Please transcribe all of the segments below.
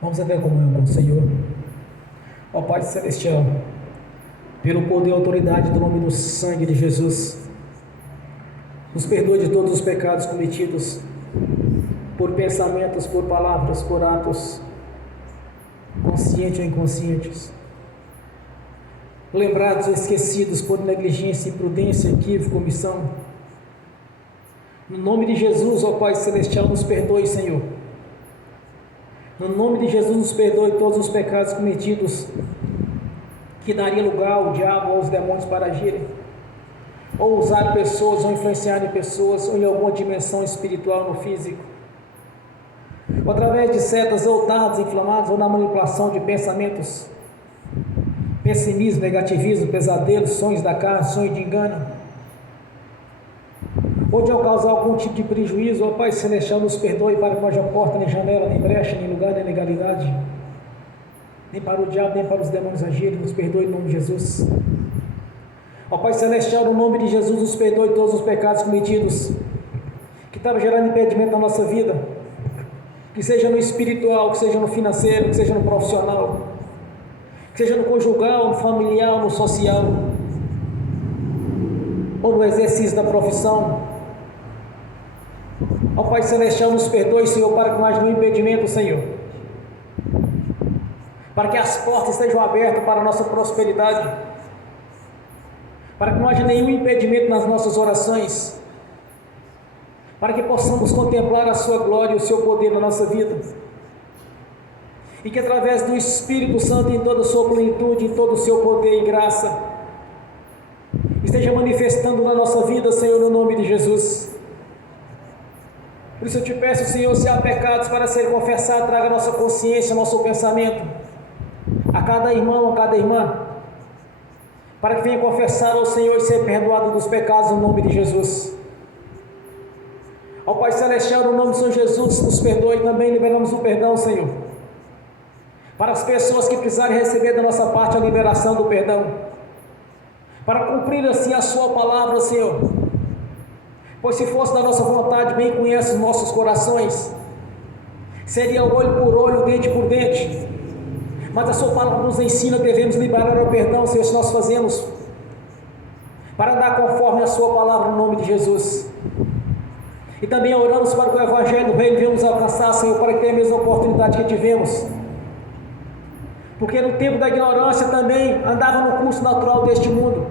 Vamos até a comunhão com o Senhor. Ó Pai Celestial, pelo poder e autoridade do nome e do sangue de Jesus, nos perdoe de todos os pecados cometidos por pensamentos, por palavras, por atos, conscientes ou inconscientes, lembrados ou esquecidos por negligência, imprudência, equívoco, omissão. No nome de Jesus, ó Pai Celestial, nos perdoe, Senhor. No nome de Jesus, nos perdoe todos os pecados cometidos que daria lugar ao diabo ou aos demônios para agirem, ou usar pessoas, ou influenciar em pessoas, ou em alguma dimensão espiritual no físico, ou através de setas ou dardos inflamados, ou na manipulação de pensamentos, pessimismo, negativismo, pesadelos, sonhos da carne, sonhos de engano, ou de causar algum tipo de prejuízo. Ó Pai Celestial, nos perdoe para que não haja porta, nem janela, nem brecha, nem lugar, nem legalidade, nem para o diabo, nem para os demônios agirem. Nos perdoe em nome de Jesus. Ó Pai Celestial, no nome de Jesus, nos perdoe todos os pecados cometidos que estavam gerando impedimento na nossa vida, que seja no espiritual, que seja no financeiro, que seja no profissional, que seja no conjugal, no familiar, no social, ou no exercício da profissão. Ó Pai Celestial, nos perdoe, Senhor, para que não haja nenhum impedimento, Senhor, para que as portas estejam abertas para a nossa prosperidade, para que não haja nenhum impedimento nas nossas orações, para que possamos contemplar a Sua glória e o Seu poder na nossa vida, e que através do Espírito Santo, em toda a sua plenitude, em todo o seu poder e graça, esteja manifestando na nossa vida, Senhor, no nome de Jesus. Por isso eu te peço, Senhor, se há pecados para serem confessados, traga a nossa consciência, nosso pensamento, a cada irmão, a cada irmã, para que venha confessar ao Senhor e ser perdoado dos pecados no nome de Jesus. Ao Pai Celestial, no nome de São Jesus, nos perdoe e também liberamos o perdão, Senhor, para as pessoas que precisarem receber da nossa parte a liberação do perdão, para cumprir assim a Sua palavra, Senhor, pois se fosse da nossa vontade, bem conhece os nossos corações, seria olho por olho, dente por dente, mas a Sua palavra nos ensina que devemos liberar o perdão, Senhor, se nós fazemos, para andar conforme a Sua palavra no nome de Jesus. E também oramos para que o Evangelho do Reino venha nos alcançar, Senhor, para que tenha a mesma oportunidade que tivemos, porque no tempo da ignorância também andava no curso natural deste mundo,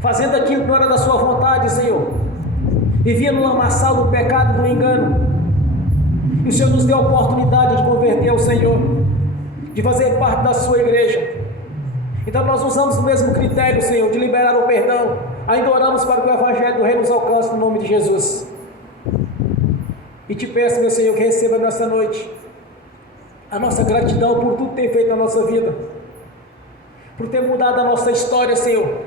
fazendo aquilo que não era da Sua vontade, Senhor, vivia no lamaçal do pecado e do engano, e o Senhor nos deu a oportunidade de converter ao Senhor, de fazer parte da Sua igreja. Então nós usamos o mesmo critério, Senhor, de liberar o perdão. Ainda oramos para que o Evangelho do Reino nos alcance no nome de Jesus. E te peço, meu Senhor, que receba nessa noite a nossa gratidão por tudo que tem feito na nossa vida, por ter mudado a nossa história, Senhor,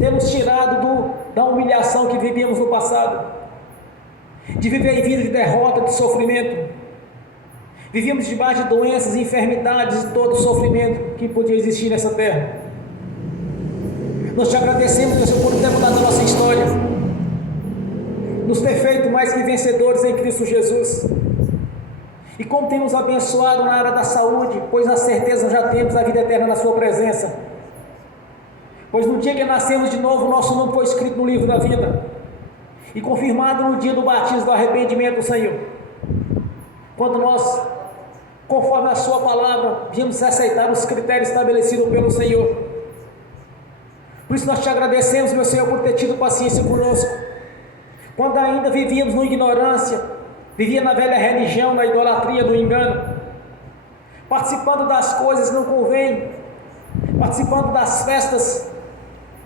ter nos tirado da humilhação que vivíamos no passado, de viver em vida de derrota, de sofrimento. Vivíamos debaixo de doenças, enfermidades e todo o sofrimento que podia existir nessa terra. Nós te agradecemos, Deus, por ter mudado a nossa história, nos ter feito mais que vencedores em Cristo Jesus, e como tem nos abençoado na área da saúde, pois na certeza já temos a vida eterna na Sua presença, pois no dia que nascemos de novo, nosso nome foi escrito no livro da vida, e confirmado no dia do batismo do arrependimento, Senhor, quando nós, conforme a Sua palavra, viemos aceitar os critérios estabelecidos pelo Senhor. Por isso nós te agradecemos, meu Senhor, por ter tido paciência conosco, quando ainda vivíamos na ignorância, vivia na velha religião, na idolatria do engano, participando das coisas que não convém, participando das festas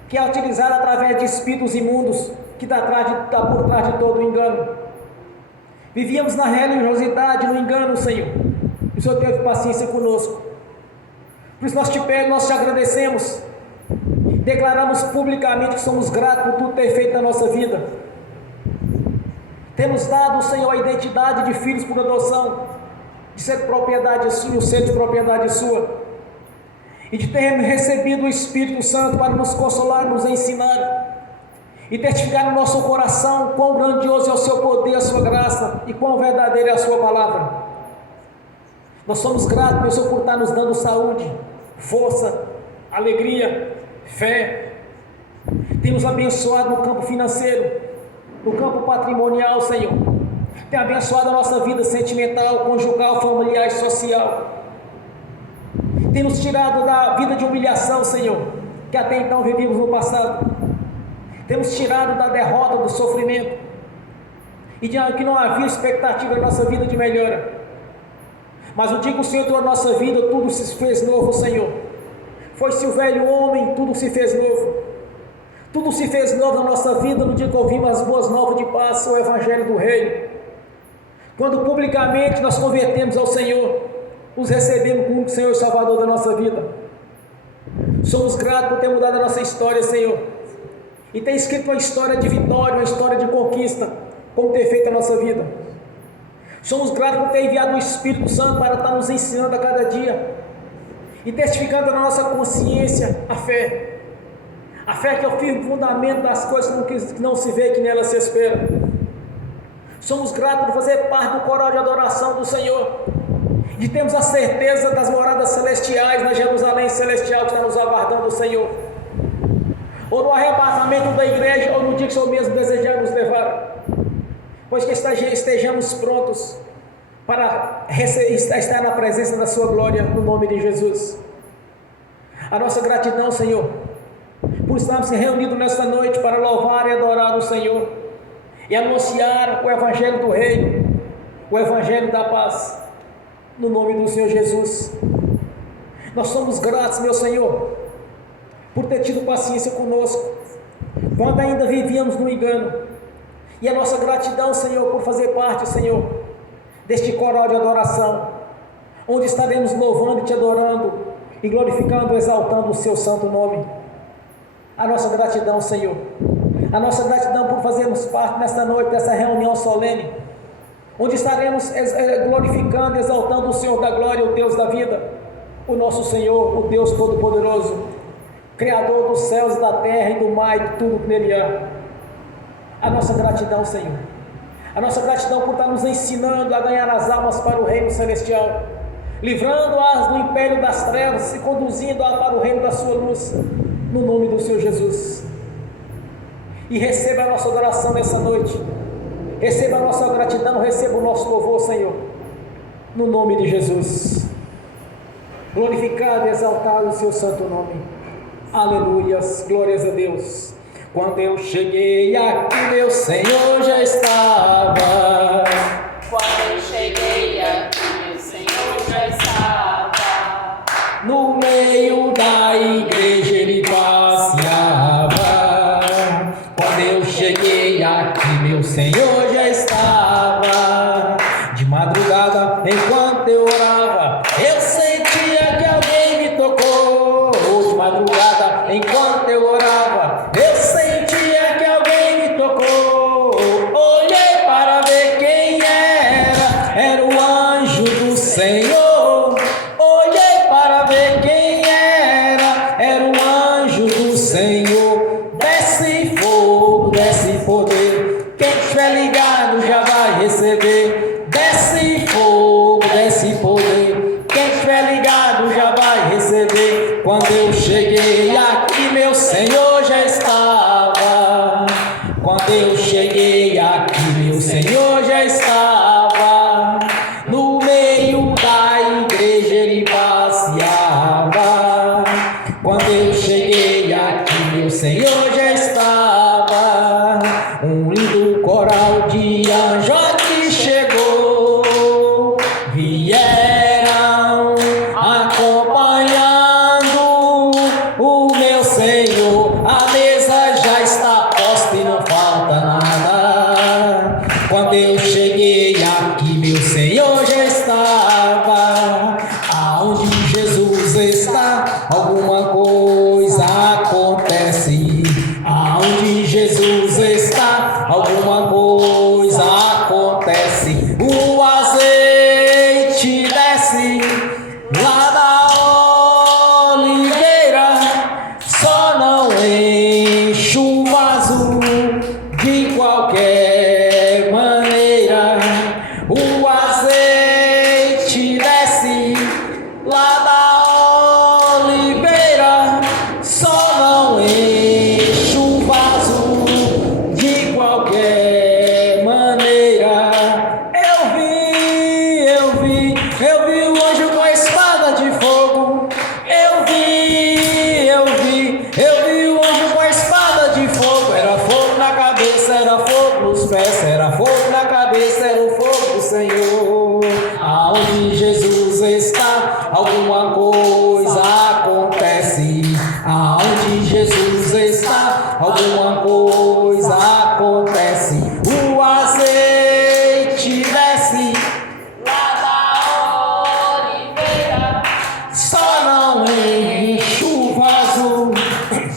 que é utilizada através de espíritos imundos, que está por trás de todo o engano. Vivíamos na religiosidade, no engano, Senhor. O Senhor teve paciência conosco. Por isso nós te agradecemos, declaramos publicamente que somos gratos por tudo ter feito na nossa vida. Temos dado, Senhor, a identidade de filhos por adoção, de ser propriedade sua, o ser de propriedade sua, e de ter recebido o Espírito Santo para nos consolar, nos ensinar, e testificar no nosso coração quão grandioso é o Seu poder, a Sua graça, e quão verdadeira é a Sua palavra. Nós somos gratos, meu Senhor, por estar nos dando saúde, força, alegria, fé. Tem nos abençoado no campo financeiro, no campo patrimonial, Senhor. Tem abençoado a nossa vida sentimental, conjugal, familiar e social. Tem nos tirado da vida de humilhação, Senhor, que até então vivíamos no passado. Temos tirado da derrota, do sofrimento, e de que não havia expectativa na nossa vida de melhora. Mas no dia que o Senhor entrou na nossa vida, tudo se fez novo, Senhor. Foi-se o velho homem, tudo se fez novo. Tudo se fez novo na nossa vida no dia que ouvimos as boas novas de paz, o Evangelho do Reino. Quando publicamente nós convertemos ao Senhor, os recebemos como Senhor e Salvador da nossa vida. Somos gratos por ter mudado a nossa história, Senhor. E ter escrito uma história de vitória, uma história de conquista, como ter feito a nossa vida. Somos gratos por ter enviado o Espírito Santo para estar nos ensinando a cada dia e testificando na nossa consciência a fé. A fé que é o firme fundamento das coisas que não se vê, que nela se espera. Somos gratos por fazer parte do coral de adoração do Senhor, de termos a certeza das moradas celestiais na Jerusalém celestial que está nos aguardando o Senhor, ou no arrebatamento da igreja, ou no dia que o Senhor mesmo desejar nos levar, pois que estejamos prontos para estar na presença da sua glória, no nome de Jesus. A nossa gratidão, Senhor, por estarmos reunidos nesta noite para louvar e adorar o Senhor e anunciar o Evangelho do Reino, o Evangelho da paz, no nome do Senhor Jesus. Nós somos gratos, meu Senhor, por ter tido paciência conosco, quando ainda vivíamos no engano, e a nossa gratidão, Senhor, por fazer parte, Senhor, deste coral de adoração, onde estaremos louvando e te adorando, e glorificando, exaltando o seu santo nome. A nossa gratidão, Senhor, a nossa gratidão por fazermos parte nesta noite, dessa reunião solene, onde estaremos glorificando, exaltando o Senhor da glória, o Deus da vida, o nosso Senhor, o Deus Todo-Poderoso, Criador dos céus e da terra e do mar e de tudo que nele há. A nossa gratidão, Senhor, a nossa gratidão por estar nos ensinando a ganhar as almas para o reino celestial, livrando-as do império das trevas e conduzindo-as para o reino da sua luz, no nome do Senhor Jesus. E receba a nossa adoração nessa noite, receba a nossa gratidão, receba o nosso louvor, Senhor, no nome de Jesus. Glorificado e exaltado o seu santo nome. Aleluias, glórias a Deus. Quando eu cheguei aqui, meu Senhor já estava. Quando eu cheguei aqui, meu Senhor já estava. No meio da igreja ele passeava. Quando eu cheguei aqui, meu Senhor já estava. De madrugada, enquanto eu orava, eu sentia que alguém me tocou. De madrugada, enquanto eu orava, eu sentia que alguém me tocou. Olhei para ver quem era o anjo do Senhor. Olhei para ver quem era o anjo do Senhor. Desce fogo, desce poder, quem estiver ligado já vai receber. Desce fogo, desce poder, quem estiver ligado já vai receber. Quando eu cheguei aqui, meu Senhor já estava. Quando eu cheguei aqui, meu Senhor já estava. No meio da igreja ele passeava. Quando eu cheguei aqui, meu Senhor já estava. Um lindo coral de anjos que chegou, vieram acompanhando o meu Senhor. A mesa já está posta e não falta nada. Quando eu cheguei aqui, meu Senhor já estava. Aonde Jesus está, alguma coisa acontece. Aonde Jesus está, alguma coisa acontece. O azeite desce lá da oliveira, só não enche o vaso de qualquer maneira. O azeite desce Eu vi o anjo com a espada de fogo. Eu vi o anjo com a espada de fogo. Era fogo na cabeça, era fogo nos pés, era fogo na cabeça, era o fogo do Senhor. Aonde Jesus está, alguma coisa acontece. Aonde Jesus está, alguma coisa acontece. O azeite desce lá da oliveira, só não enche o vaso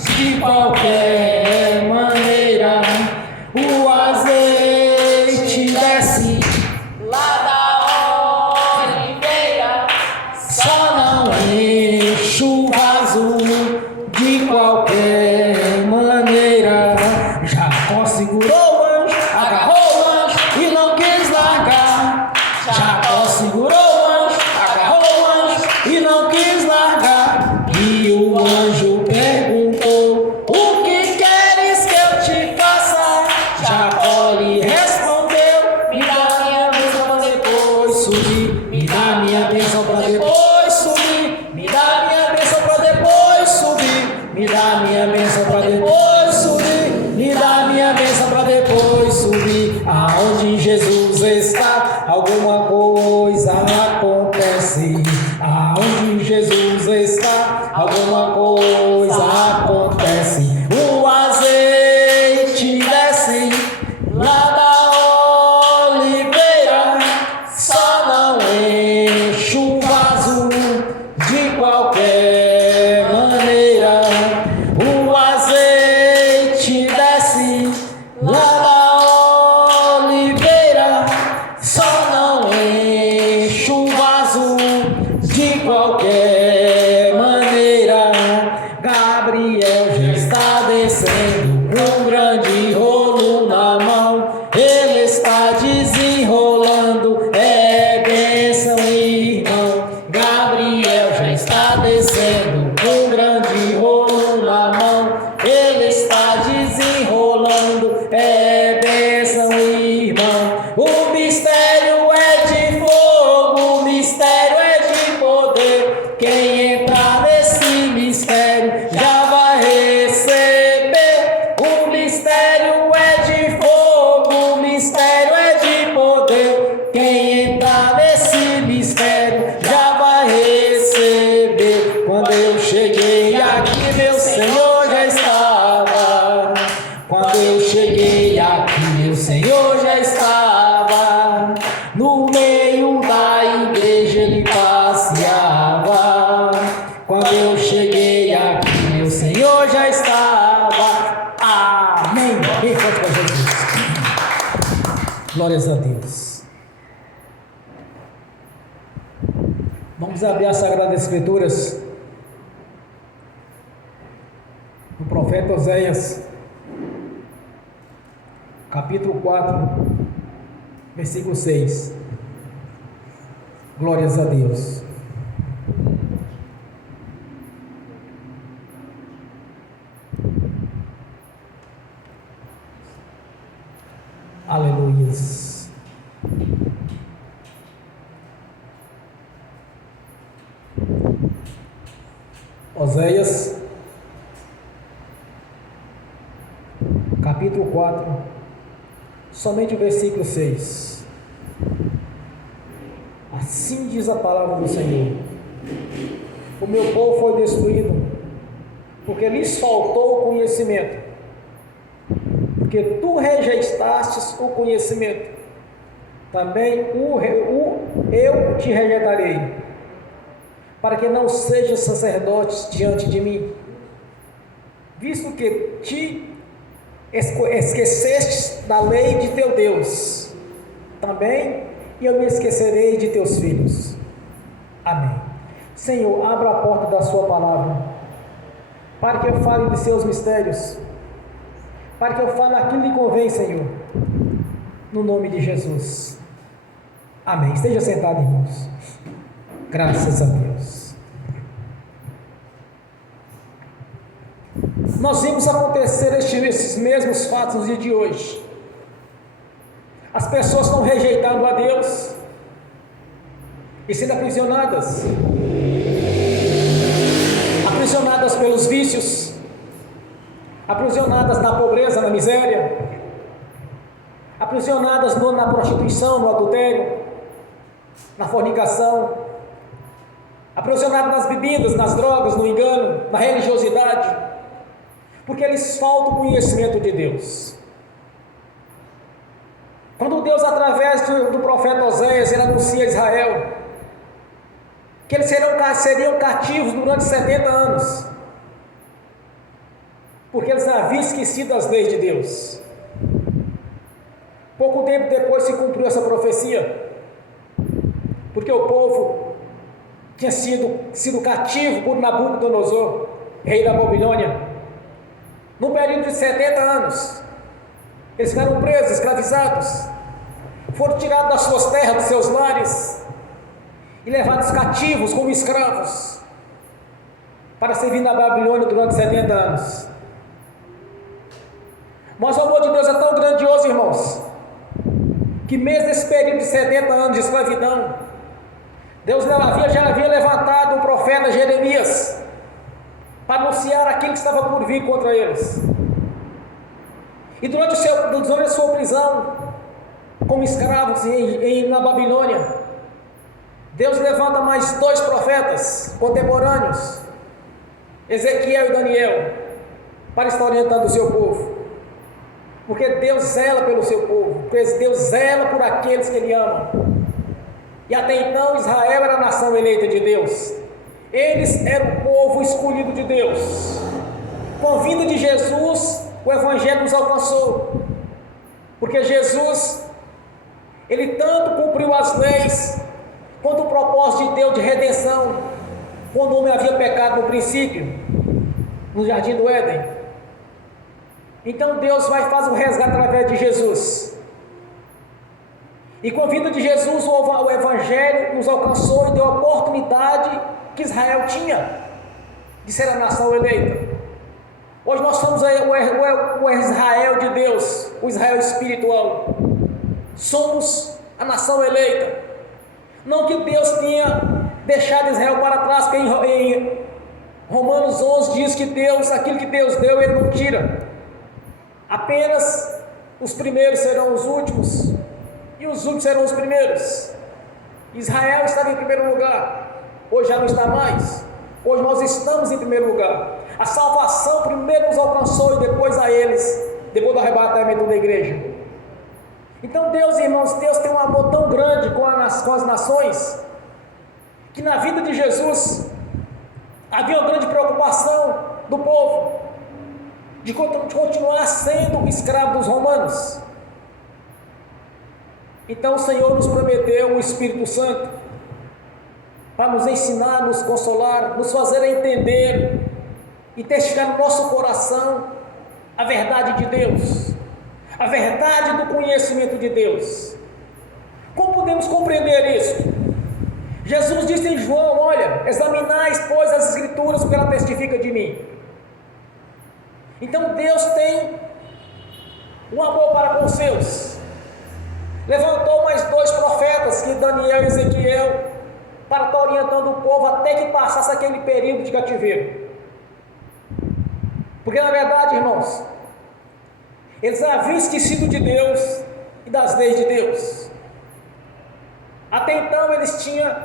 de qualquer maneira. O azeite desce lá da oliveira, só não enche o vaso de qualquer maneira. Jacó segurou o anjo, agarrou o anjo e não quis largar. Jacó segurou o anjo, agarrou o anjo e não quis largar. E o anjo perguntou: o que queres que eu te faça? Jacó lhe respondeu: me dá minha bênção pra depois subir. Me dá minha bênção pra depois subir. Me dá minha bênção pra depois subir. Me dá minha bênção pra depois subir. Me dá minha bênção pra depois subir. Aonde Jesus está, alguma coisa acontece. Aonde Jesus está, alguma coisa acontece. O azeite desce lá da oliveira, só não enche o vaso de qualquer maneira. O azeite desce lá da oliveira, só não enche o vaso de qualquer maneira. Gabriel já está descendo com um grande rolo na mão. Ele está desenrolando, é bênção, irmão. Gabriel já está descendo com um grande rolo na mão. Ele está desenrolando, é bênção, irmão. O mistério é de fogo, o mistério é de poder. Quem entrar nesse mistério já vai receber. O mistério é de fogo, o mistério é de poder. Quem entrar nesse mistério já vai receber. Quando eu cheguei aqui, meu Senhor já estava. Quando eu cheguei aqui, meu Senhor já estava. No meio da igreja ele passeava. Quando eu cheguei aqui, meu Senhor já estava. Amém. Bem forte para Jesus. Glórias a Deus. Vamos abrir as Sagradas Escrituras no profeta Oséias, capítulo 4, versículo 6. Glórias a Deus. Aleluias. Oséias, capítulo 4, somente o versículo 6. Assim diz a palavra do Senhor: o meu povo foi destruído, porque lhes faltou o conhecimento, porque tu rejeitastes o conhecimento, também eu te rejeitarei, para que não sejas sacerdote diante de mim, visto que te esqueceste da lei de teu Deus, também eu me esquecerei de teus filhos. Amém. Senhor, abra a porta da sua palavra, para que eu fale de seus mistérios, para que eu fale aquilo que lhe convém, Senhor, no nome de Jesus. Amém. Esteja sentado, irmãos. Graças a Deus. Nós vimos acontecer esses mesmos fatos no dia de hoje. As pessoas estão rejeitando a Deus, e sendo aprisionadas pelos vícios, aprisionadas na pobreza, na miséria, aprisionadas na prostituição, no adultério, na fornicação, aprisionadas nas bebidas, nas drogas, no engano, na religiosidade, porque eles faltam conhecimento de Deus. Quando Deus, através do profeta Oséias, ele anuncia a Israel que eles seriam cativos durante 70 anos, porque eles haviam esquecido as leis de Deus. Pouco tempo depois se cumpriu essa profecia, porque o povo tinha sido cativo por Nabucodonosor, rei da Babilônia, num período de 70 anos. Eles ficaram presos, escravizados, foram tirados das suas terras, dos seus lares, e levados cativos como escravos, para servir na Babilônia durante 70 anos. Mas o amor de Deus é tão grandioso, irmãos, que mesmo nesse período de 70 anos de escravidão, Deus já havia levantado o profeta Jeremias para anunciar aquilo que estava por vir contra eles. E durante a sua prisão, como escravos na Babilônia, Deus levanta mais 2 profetas contemporâneos, Ezequiel e Daniel, para estar orientando o seu povo. Porque Deus zela pelo seu povo, porque Deus zela por aqueles que Ele ama. E até então Israel era a nação eleita de Deus, eles eram o povo escolhido de Deus. Com a vinda de Jesus, o Evangelho nos alcançou, porque Jesus, Ele tanto cumpriu as leis, quanto o propósito de Deus de redenção, quando o homem havia pecado no princípio, no jardim do Éden. Então Deus faz um resgate através de Jesus. E com a vinda de Jesus, o Evangelho nos alcançou e deu a oportunidade que Israel tinha de ser a nação eleita. Hoje nós somos o Israel de Deus, o Israel espiritual. Somos a nação eleita. Não que Deus tenha deixado Israel para trás, porque em Romanos 11 diz que aquilo que Deus deu, Ele não tira. Apenas os primeiros serão os últimos, e os últimos serão os primeiros. Israel estava em primeiro lugar, hoje já não está mais. Hoje nós estamos em primeiro lugar. A salvação primeiro nos alcançou e depois a eles, depois do arrebatamento da igreja. Então Deus, irmãos, Deus tem um amor tão grande com as nações, que na vida de Jesus havia uma grande preocupação do povo de continuar sendo escravo dos romanos. Então o Senhor nos prometeu o Espírito Santo para nos ensinar, nos consolar, nos fazer entender e testificar no nosso coração a verdade de Deus, a verdade do conhecimento de Deus. Como podemos compreender isso? Jesus disse em João: olha, examinais, pois, as Escrituras, porque ela testifica de mim. Então Deus tem um amor para com os seus. Levantou mais 2 profetas, que Daniel e Ezequiel, para estar orientando o povo até que passasse aquele período de cativeiro. Porque na verdade, irmãos, eles haviam esquecido de Deus e das leis de Deus. Até então eles tinham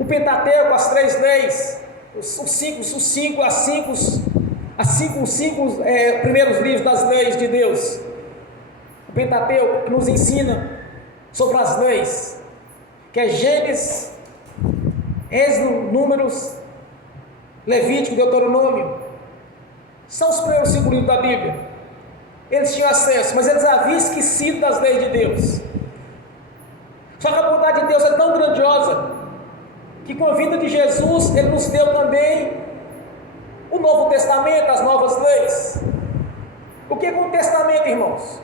o Pentateuco, as 3 leis, os cinco primeiros livros das leis de Deus. O Pentateuco, que nos ensina sobre as leis, que é Gênesis, Êxodo, Números, Levítico, Deuteronômio. São os primeiros 5 livros da Bíblia. Eles tinham acesso, mas eles haviam esquecido das leis de Deus. Só que a bondade de Deus é tão grandiosa, que com a vinda de Jesus, Ele nos deu também o Novo Testamento, as novas leis. O que é um testamento, irmãos?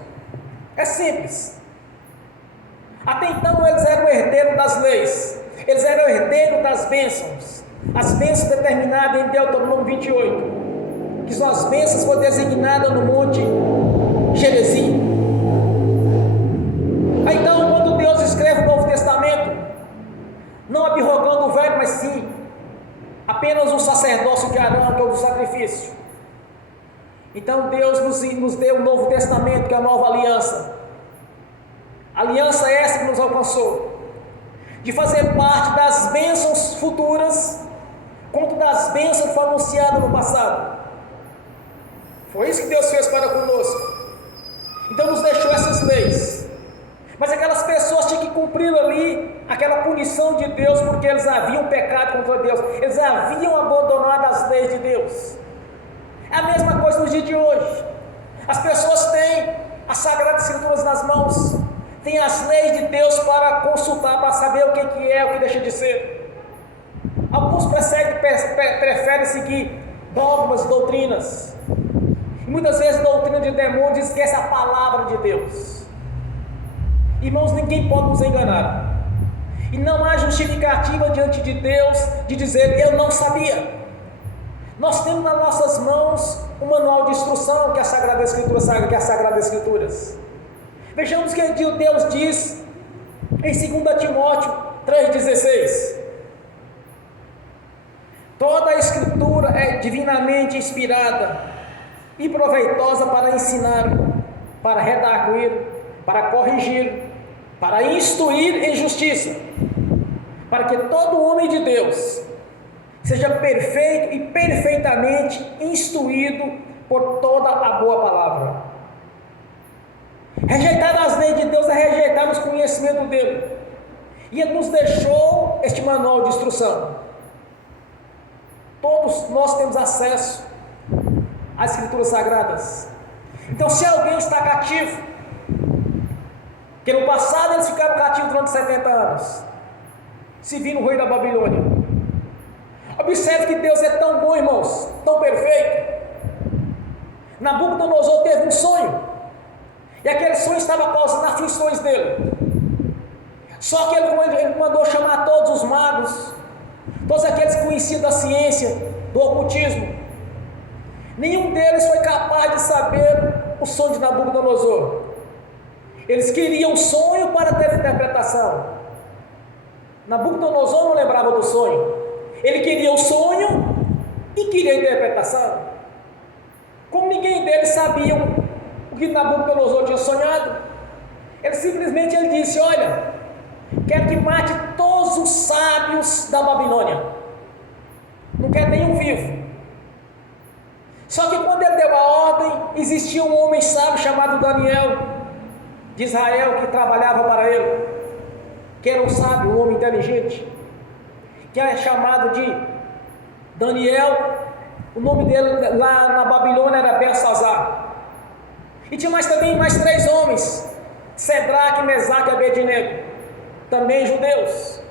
É simples. Até então eles eram herdeiros das leis, eles eram herdeiros das bênçãos, as bênçãos determinadas em Deuteronômio 28, que são as bênçãos que foram designadas no monte Gerizim. Então, quando Deus escreve o Novo Testamento, apenas o sacerdócio de Arão, que é o do sacrifício. Então Deus nos deu o Novo Testamento, que é a nova aliança. Aliança essa que nos alcançou, de fazer parte das bênçãos futuras, quanto das bênçãos que foram anunciadas no passado. Foi isso que Deus fez para conosco. Então nos deixou essas leis. Mas aquelas pessoas tinham que cumprir ali aquela punição de Deus, porque eles haviam pecado contra Deus, eles haviam abandonado as leis de Deus. É a mesma coisa no dia de hoje. As pessoas têm as Sagradas Escrituras nas mãos, têm as leis de Deus para consultar, para saber o que é, o que deixa de ser. Alguns preferem seguir dogmas e doutrinas, e muitas vezes doutrina de demônio esquece a palavra de Deus. Irmãos, ninguém pode nos enganar, e não há justificativa diante de Deus de dizer eu não sabia. Nós temos nas nossas mãos um manual de instrução que é a Sagrada Escritura, que é as Sagradas Escrituras. Vejamos o que Deus diz em 2 Timóteo 3,16. Toda a Escritura é divinamente inspirada e proveitosa para ensinar, para redarguir, para corrigir, para instruir em justiça, para que todo homem de Deus seja perfeito e perfeitamente instruído por toda a boa palavra. Rejeitar as leis de Deus é rejeitar os conhecimentos dele, e ele nos deixou este manual de instrução. Todos nós temos acesso às Escrituras Sagradas. Então, se alguém está cativo, que no passado eles ficaram cativos durante 70 anos, se viram o rei da Babilônia. Observe que Deus é tão bom, irmãos, tão perfeito. Nabucodonosor teve um sonho, e aquele sonho estava causando aflições dele. Só que ele mandou chamar todos os magos, todos aqueles que conheciam da ciência, do ocultismo. Nenhum deles foi capaz de saber o sonho de Nabucodonosor. Eles queriam o sonho para ter interpretação. Nabucodonosor não lembrava do sonho. Ele queria o sonho e queria a interpretação. Como ninguém deles sabia o que Nabucodonosor tinha sonhado, ele simplesmente disse: olha, quero que mate todos os sábios da Babilônia, não quero nenhum vivo. Só que quando ele deu a ordem, existia um homem sábio chamado Daniel, de Israel, que trabalhava para ele, que era um sábio, um homem inteligente, que é chamado de Daniel. O nome dele lá na Babilônia era Belsazar. E tinha também mais 3 homens, Sedraque, Mesaque e Abednego, também judeus.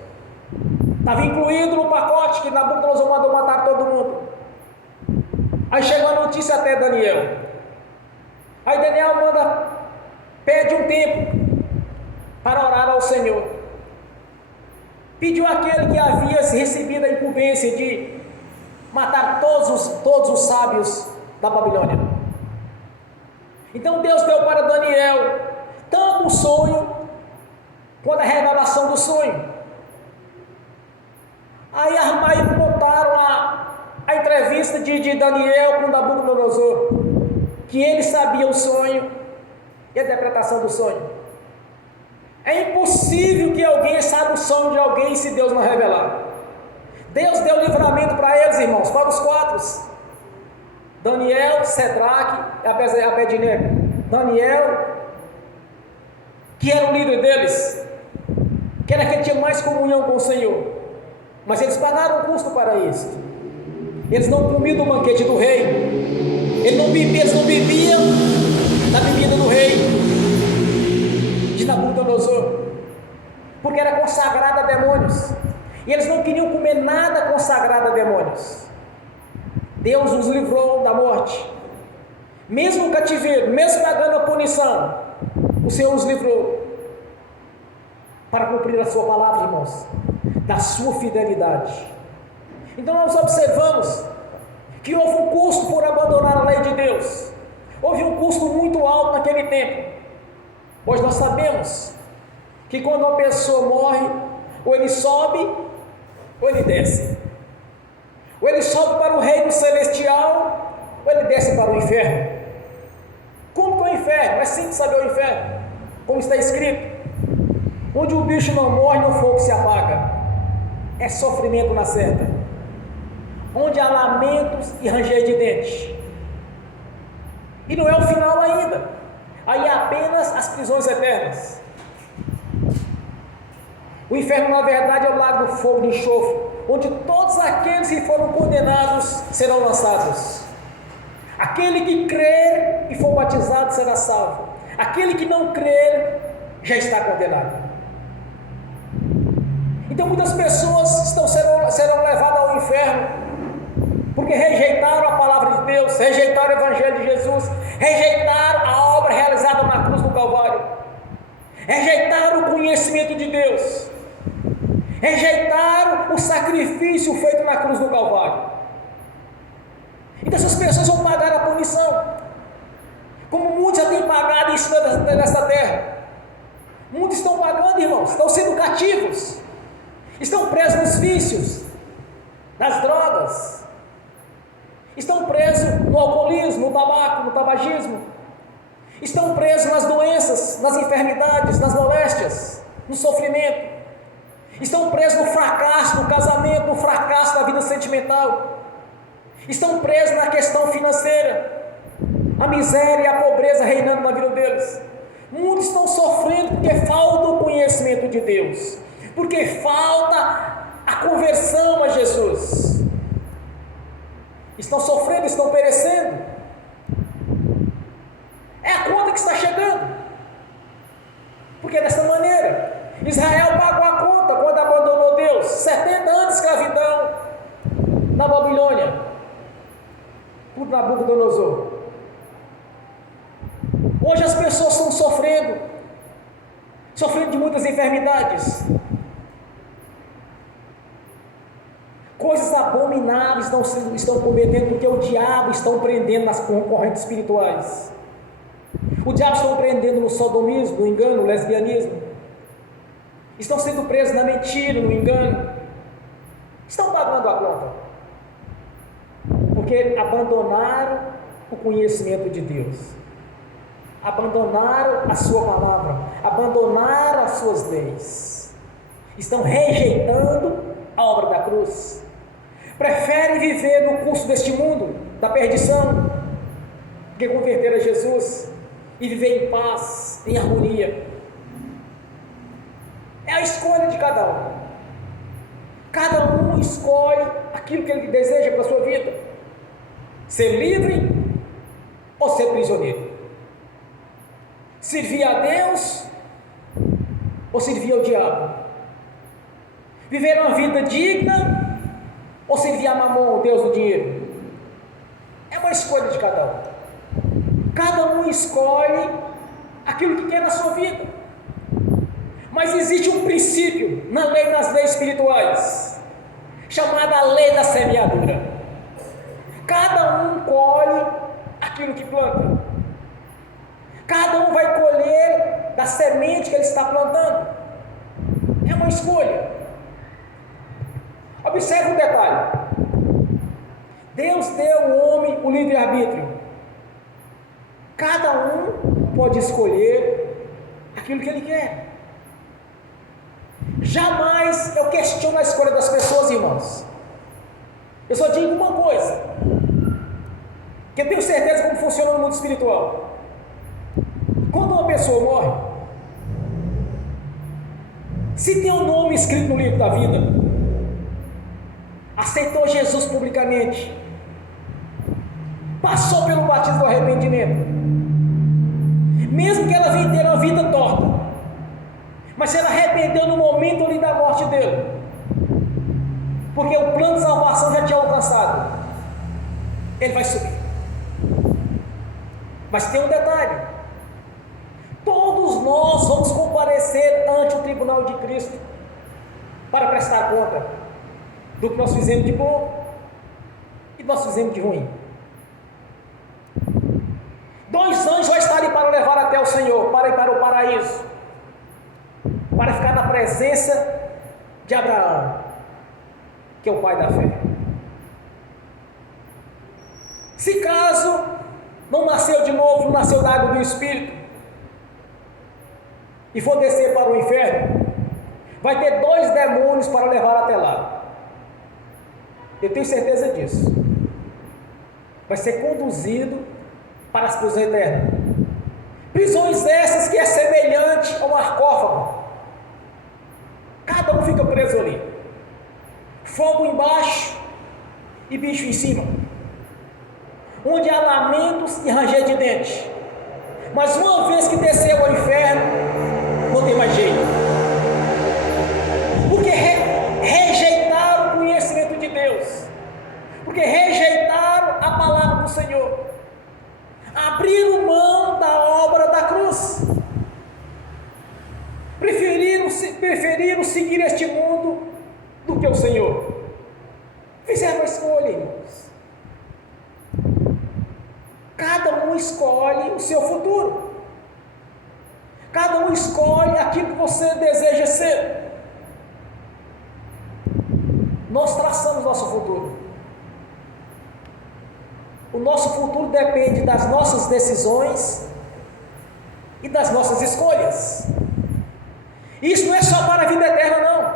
Estava incluído no pacote que Nabucodonosor mandou matar todo mundo. Aí chegou a notícia até Daniel. Aí Daniel pede um tempo para orar ao Senhor. Pediu àquele que havia recebido a incumbência de matar todos os sábios da Babilônia. Então Deus deu para Daniel tanto o sonho quanto a revelação do sonho. Aí montaram a entrevista de Daniel com Nabucodonosor, que ele sabia o sonho e a interpretação do sonho. É impossível que alguém saiba o sonho de alguém se Deus não revelar. Deus deu livramento para eles, irmãos, para os 4: Daniel, Sedraque e Abednego. Daniel, que era o líder deles, que era quem tinha mais comunhão com o Senhor, mas eles pagaram o custo para isso. Eles não comiam do banquete do rei, eles não bebiam da bebida do rei de Nabucodonosor, porque era consagrada a demônios, e eles não queriam comer nada consagrado a demônios. Deus os livrou da morte, mesmo no cativeiro, mesmo pagando a punição, o Senhor os livrou para cumprir a sua palavra, irmãos, da sua fidelidade. Então nós observamos que houve um custo por abandonar a lei de Deus. Houve um custo muito alto naquele tempo. Hoje nós sabemos que quando uma pessoa morre, ou ele sobe ou ele desce. Ou ele sobe para o reino celestial, ou ele desce para o inferno. Como que é o inferno? É simples saber o inferno. Como está escrito: onde o bicho não morre, no fogo se apaga. É sofrimento na certa. Onde há lamentos e ranger de dentes. E não é o final ainda. Aí é apenas as prisões eternas. O inferno, na verdade, é o lago do fogo de enxofre, onde todos aqueles que foram condenados serão lançados. Aquele que crer e for batizado será salvo. Aquele que não crer já está condenado. Então muitas pessoas serão levadas ao inferno porque rejeitaram a palavra de Deus, rejeitaram o Evangelho de Jesus, rejeitaram a obra realizada na cruz do Calvário, rejeitaram o conhecimento de Deus, rejeitaram o sacrifício feito na cruz do Calvário. Então essas pessoas vão pagar a punição, como muitos já têm pagado em cima desta terra. Muitos estão pagando, irmãos, estão sendo cativos, estão presos nos vícios, nas drogas, estão presos no alcoolismo, no tabaco, no tabagismo, estão presos nas doenças, nas enfermidades, nas moléstias, no sofrimento, estão presos no fracasso do casamento, no fracasso da vida sentimental, estão presos na questão financeira, a miséria e a pobreza reinando na vida deles. Muitos estão sofrendo porque falta o conhecimento de Deus, porque falta a conversão a Jesus. Estão sofrendo, estão perecendo. É a conta que está chegando. Porque dessa maneira, Israel pagou a conta quando abandonou Deus. 70 anos de escravidão na Babilônia, por Nabucodonosor. Hoje as pessoas estão sofrendo de muitas enfermidades. Coisas abomináveis estão cometendo, porque o diabo está prendendo nas correntes espirituais. O diabo está prendendo no sodomismo, no engano, no lesbianismo. Estão sendo presos na mentira, no engano. Estão pagando a conta, porque abandonaram o conhecimento de Deus, abandonaram a sua palavra, abandonaram as suas leis, estão rejeitando a obra da cruz, preferem viver no curso deste mundo, da perdição, do que converter a Jesus e viver em paz, em harmonia. É a escolha de cada um. Cada um escolhe aquilo que ele deseja para a sua vida: ser livre ou ser prisioneiro, servir a Deus ou servir ao diabo, viver uma vida digna ou servir a Mamon, o Deus do dinheiro. É uma escolha de cada um. Cada um escolhe aquilo que quer na sua vida. Mas existe um princípio nas leis espirituais, chamada a lei da semeadura. Cada um colhe aquilo que planta. Cada um vai colher da semente que ele está plantando. É uma escolha. Observe um detalhe: Deus deu ao homem o livre-arbítrio. Cada um pode escolher aquilo que ele quer. Jamais eu questiono a escolha das pessoas, irmãos. Eu só digo uma coisa, que eu tenho certeza como funciona no mundo espiritual. Quando uma pessoa morre, se tem um nome escrito no livro da vida, aceitou Jesus publicamente, passou pelo batismo do arrependimento, mesmo que ela venha ter uma vida torta, mas se ela arrependeu no momento ali da morte dele, porque o plano de salvação já tinha alcançado, ele vai subir. Mas tem um detalhe: todos nós vamos comparecer ante o tribunal de Cristo para prestar conta do que nós fizemos de bom e do que nós fizemos de ruim. 2 anjos vão estar ali para levar até o Senhor, para ir para o paraíso, para ficar na presença de Abraão, que é o pai da fé. Se caso não nasceu de novo, não nasceu da água do Espírito, e for descer para o inferno, vai ter 2 demônios para levar até lá. Eu tenho certeza disso. Vai ser conduzido para as prisões eternas. Prisões essas que é semelhante a um sarcófago. Cada um fica preso ali. Fogo embaixo e bicho em cima. Onde há lamentos e ranger de dente. Mas uma vez que desceu ao inferno, não tem mais jeito. Porque rejeitaram o conhecimento de Deus. Porque rejeitaram a palavra do Senhor. Abriram mão da obra da cruz. Preferiram seguir este mundo do que o Senhor. Fizeram a escolha, irmãos. Cada um escolhe o seu futuro. Cada um escolhe aquilo que você deseja ser. Nós traçamos nosso futuro. O nosso futuro depende das nossas decisões e das nossas escolhas. Isso não é só para a vida eterna, não.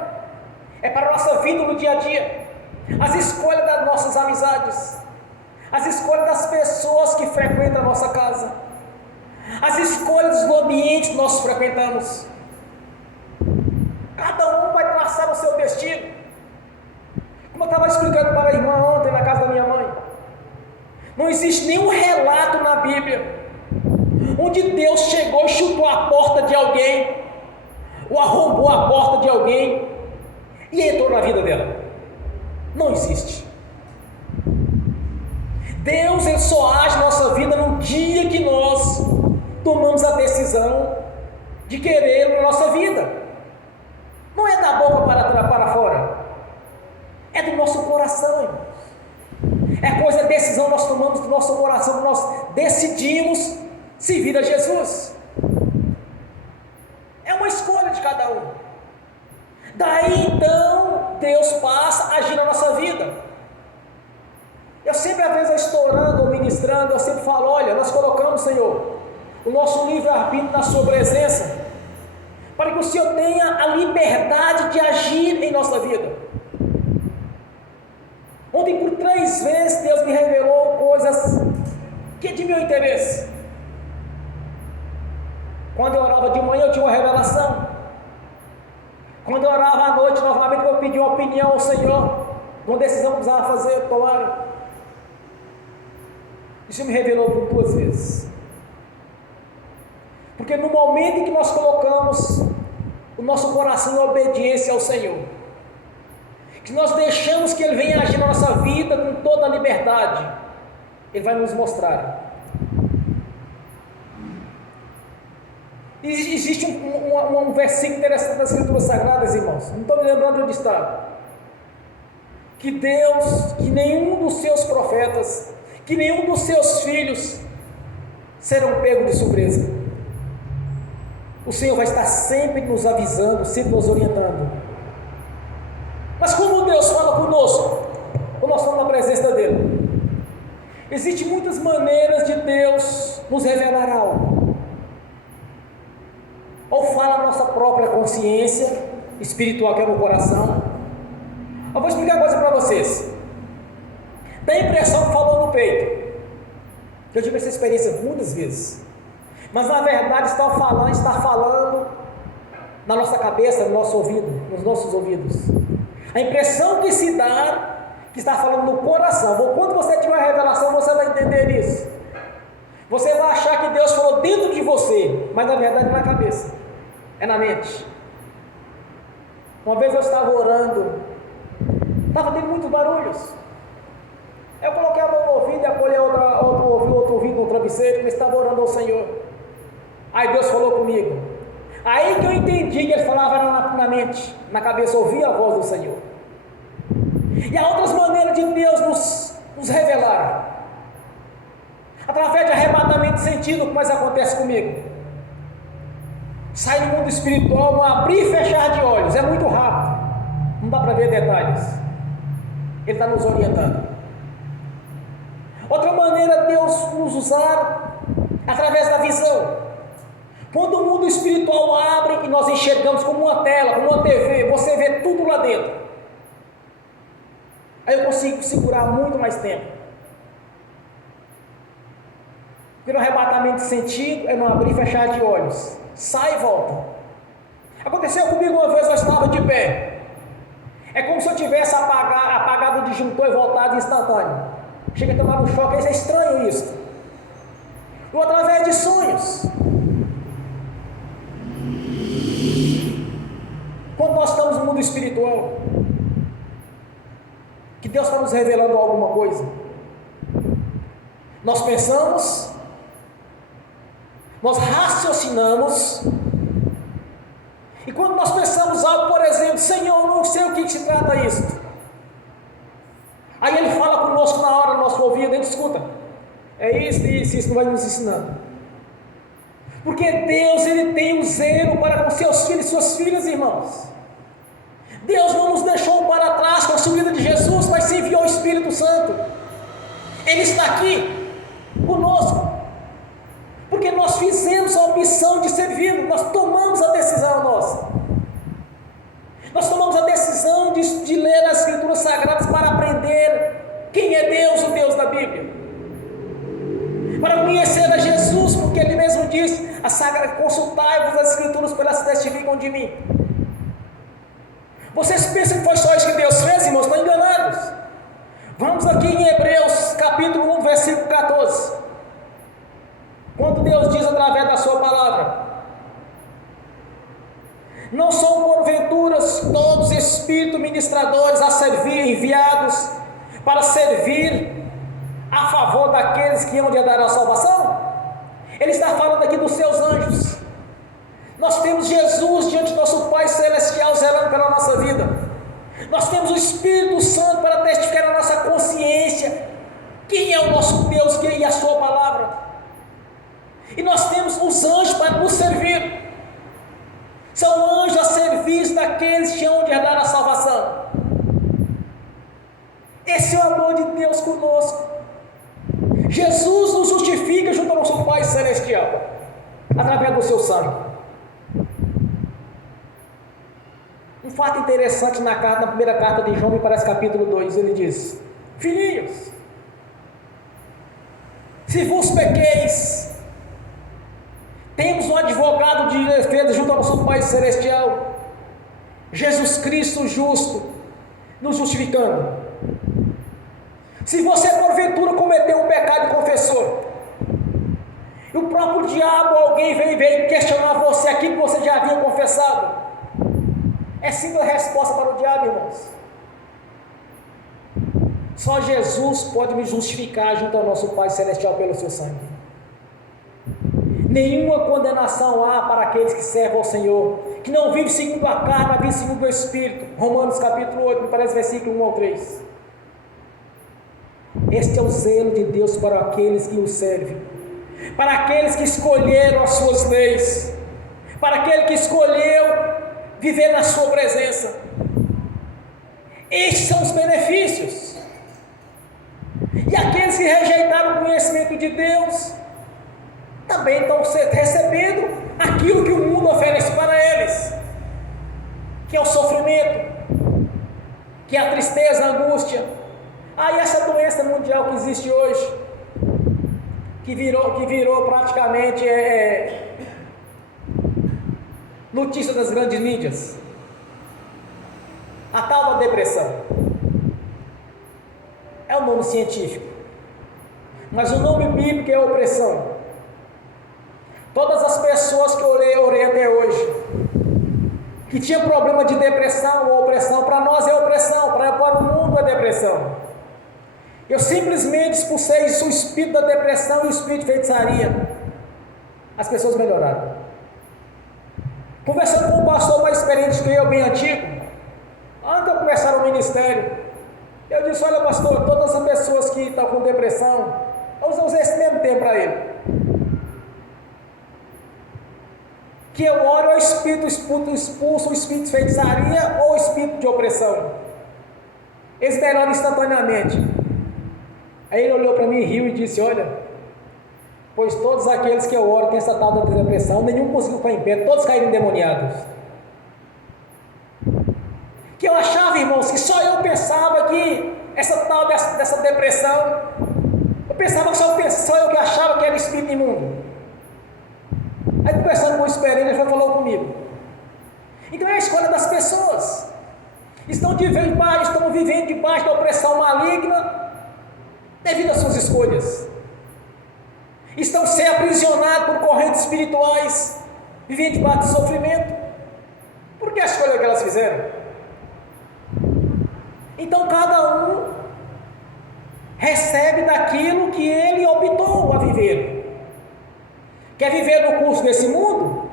É para a nossa vida no dia a dia. As escolhas das nossas amizades, as escolhas das pessoas que frequentam a nossa casa, as escolhas do ambiente que nós frequentamos. Cada um vai traçar o seu destino. Como eu estava explicando para a irmã ontem na casa da minha mãe, não existe nenhum relato na Bíblia onde Deus chegou e chutou a porta de alguém, ou arrombou a porta de alguém e entrou na vida dela. Não existe. Deus, Ele só age na nossa vida no dia que nós tomamos a decisão de querer na nossa vida. Não é da boca para fora, é do nosso coração, irmãos. É coisa da decisão que nós tomamos do nosso coração, nós decidimos servir a Jesus. É uma escolha de cada um. Daí então Deus passa a agir na nossa vida. Eu sempre, às vezes, estou orando ou ministrando, eu sempre falo: olha, nós colocamos, Senhor, o nosso livre-arbítrio na sua presença, para que o Senhor tenha a liberdade de agir em nossa vida. Ontem, por 3 vezes, Deus me revelou coisas que é de meu interesse. Quando eu orava de manhã, eu tinha uma revelação. Quando eu orava à noite, novamente eu pedi uma opinião ao Senhor, uma decisão que precisava fazer, tomar. Isso me revelou por 2 vezes. Porque no momento em que nós colocamos o nosso coração em obediência ao Senhor, que nós deixamos que Ele venha agir na nossa vida com toda a liberdade, Ele vai nos mostrar. Existe um versículo interessante das Escrituras Sagradas, irmãos, não estou me lembrando onde está, que Deus, que nenhum dos seus profetas, que nenhum dos seus filhos serão pegos de surpresa. O Senhor vai estar sempre nos avisando, sempre nos orientando. Mas como Deus fala conosco, quando nós estamos na presença dEle? Existem muitas maneiras de Deus nos revelar algo. Ou fala a nossa própria consciência espiritual, que é no coração. Eu vou explicar uma coisa para vocês. Dá a impressão que falou no peito. Eu tive essa experiência muitas vezes. Mas na verdade está falando na nossa cabeça, no nosso ouvido, nos nossos ouvidos. A impressão que se dá que está falando no coração. Quando você tiver uma revelação, você vai entender isso. Você vai achar que Deus falou dentro de você, mas na verdade é na cabeça, é na mente. Uma vez eu estava orando, estava tendo muitos barulhos. Eu coloquei a mão no ouvido e acolhei outro ouvido no travesseiro, e estava orando ao Senhor. Aí Deus falou comigo. Aí que eu entendi que Ele falava na mente, na cabeça, eu ouvi a voz do Senhor. E há outras maneiras de Deus nos revelar. Através de arrebatamento de sentido, como mais acontece comigo. Sai no mundo espiritual, no abrir e fechar de olhos, é muito rápido, não dá para ver detalhes. Ele está nos orientando. Outra maneira maneira Deus nos usar através da visão. Quando o mundo espiritual abre e nós enxergamos como uma tela, como uma TV, você vê tudo lá dentro. Aí eu consigo segurar muito mais tempo. Vira um arrebatamento de sentido, é não abrir e fechar de olhos. Sai e volta. Aconteceu comigo uma vez, eu estava de pé. É como se eu tivesse apagado o disjuntor e voltado instantâneo. Chega a tomar um choque, é estranho isso. Ou através de sonhos. Quando nós estamos no mundo espiritual, que Deus está nos revelando alguma coisa, nós pensamos, nós raciocinamos, e quando nós pensamos algo, por exemplo, Senhor, não sei o que se trata isso, aí Ele fala conosco na hora, no nosso ouvido, a gente escuta, é isso não vai nos ensinando, porque Deus, Ele tem um zelo para com seus filhos e suas filhas, irmãos. Deus não nos deixou para trás com a subida de Jesus, mas se enviou o Espírito Santo. Ele está aqui conosco, porque nós fizemos a opção de servir, nós tomamos a decisão nossa. Nós tomamos a decisão de ler as Escrituras Sagradas para aprender quem é Deus, o Deus da Bíblia. Para conhecer a Jesus, porque Ele mesmo diz, a Sagrada, consultai-vos as Escrituras, porque elas testificam de mim. Vocês pensam que foi só isso que Deus fez, irmãos? Estão enganados. Vamos aqui em Hebreus, capítulo 1, versículo 14. Quando Deus diz através da sua palavra: não são porventura todos espíritos ministradores a servir, enviados para servir a favor daqueles que hão de dar a salvação? Ele está falando aqui dos seus anjos. Nós temos Jesus diante do nosso Pai Celestial zelando pela nossa vida. Nós temos o Espírito Santo para testificar a nossa consciência quem é o nosso Deus e a sua palavra. E nós temos os anjos para nos servir. São anjos a serviço daqueles que hão de herdar a salvação. Esse é o amor de Deus conosco. Jesus nos justifica junto ao nosso Pai Celestial através do seu sangue. Um fato interessante na primeira carta de João, me parece capítulo 2, ele diz: filhinhos, se vos pequeis, temos um advogado de defesa junto ao nosso Pai Celestial, Jesus Cristo justo, nos justificando. Se você porventura cometeu um pecado e confessou, e o próprio diabo, alguém veio questionar você aquilo que você já havia confessado, é simples a resposta para o diabo, irmãos. Só Jesus pode me justificar junto ao nosso Pai Celestial pelo seu sangue. Nenhuma condenação há para aqueles que servem ao Senhor, que não vivem segundo a carne, mas vivem segundo o Espírito. Romanos capítulo 8, me parece versículo 1 ao 3. Este é o zelo de Deus para aqueles que o servem, para aqueles que escolheram as suas leis, para aquele que escolheu viver na sua presença. Estes são os benefícios. E aqueles que rejeitaram o conhecimento de Deus também estão recebendo aquilo que o mundo oferece para eles, que é o sofrimento, que é a tristeza, a angústia. E essa doença mundial que existe hoje, que virou praticamente notícia das grandes mídias, a tal da depressão. É o nome científico, mas o nome bíblico é opressão. Todas as pessoas que eu orei até hoje, que tinham problema de depressão ou opressão, para nós é opressão, para o mundo é depressão. Eu simplesmente expulsei o espírito da depressão e o espírito de feitiçaria. As pessoas melhoraram. Conversando com um pastor mais experiente que eu, bem antigo, antes de eu começar o ministério, eu disse: olha, pastor, todas as pessoas que estão com depressão, eu usei esse mesmo tempo para ele, que eu oro ao espírito, expulso o espírito de feitiçaria ou o espírito de opressão. Eles melhoram instantaneamente. Aí ele olhou para mim, riu e disse: olha, pois todos aqueles que eu oro têm essa tal da depressão, nenhum conseguiu ficar em pé, todos caíram endemoniados. Que eu achava, irmãos, que só eu pensava que essa tal dessa depressão, eu pensava que só eu que achava que era espírito imundo. Aí conversando com o Esperino, ele falou comigo. Então é a escolha das pessoas. Estão vivendo debaixo da opressão maligna devido às suas escolhas. Estão sendo aprisionados por correntes espirituais, vivendo debaixo de sofrimento. Por que a escolha que elas fizeram? Então cada um recebe daquilo que ele optou a viver. Quer viver no curso desse mundo?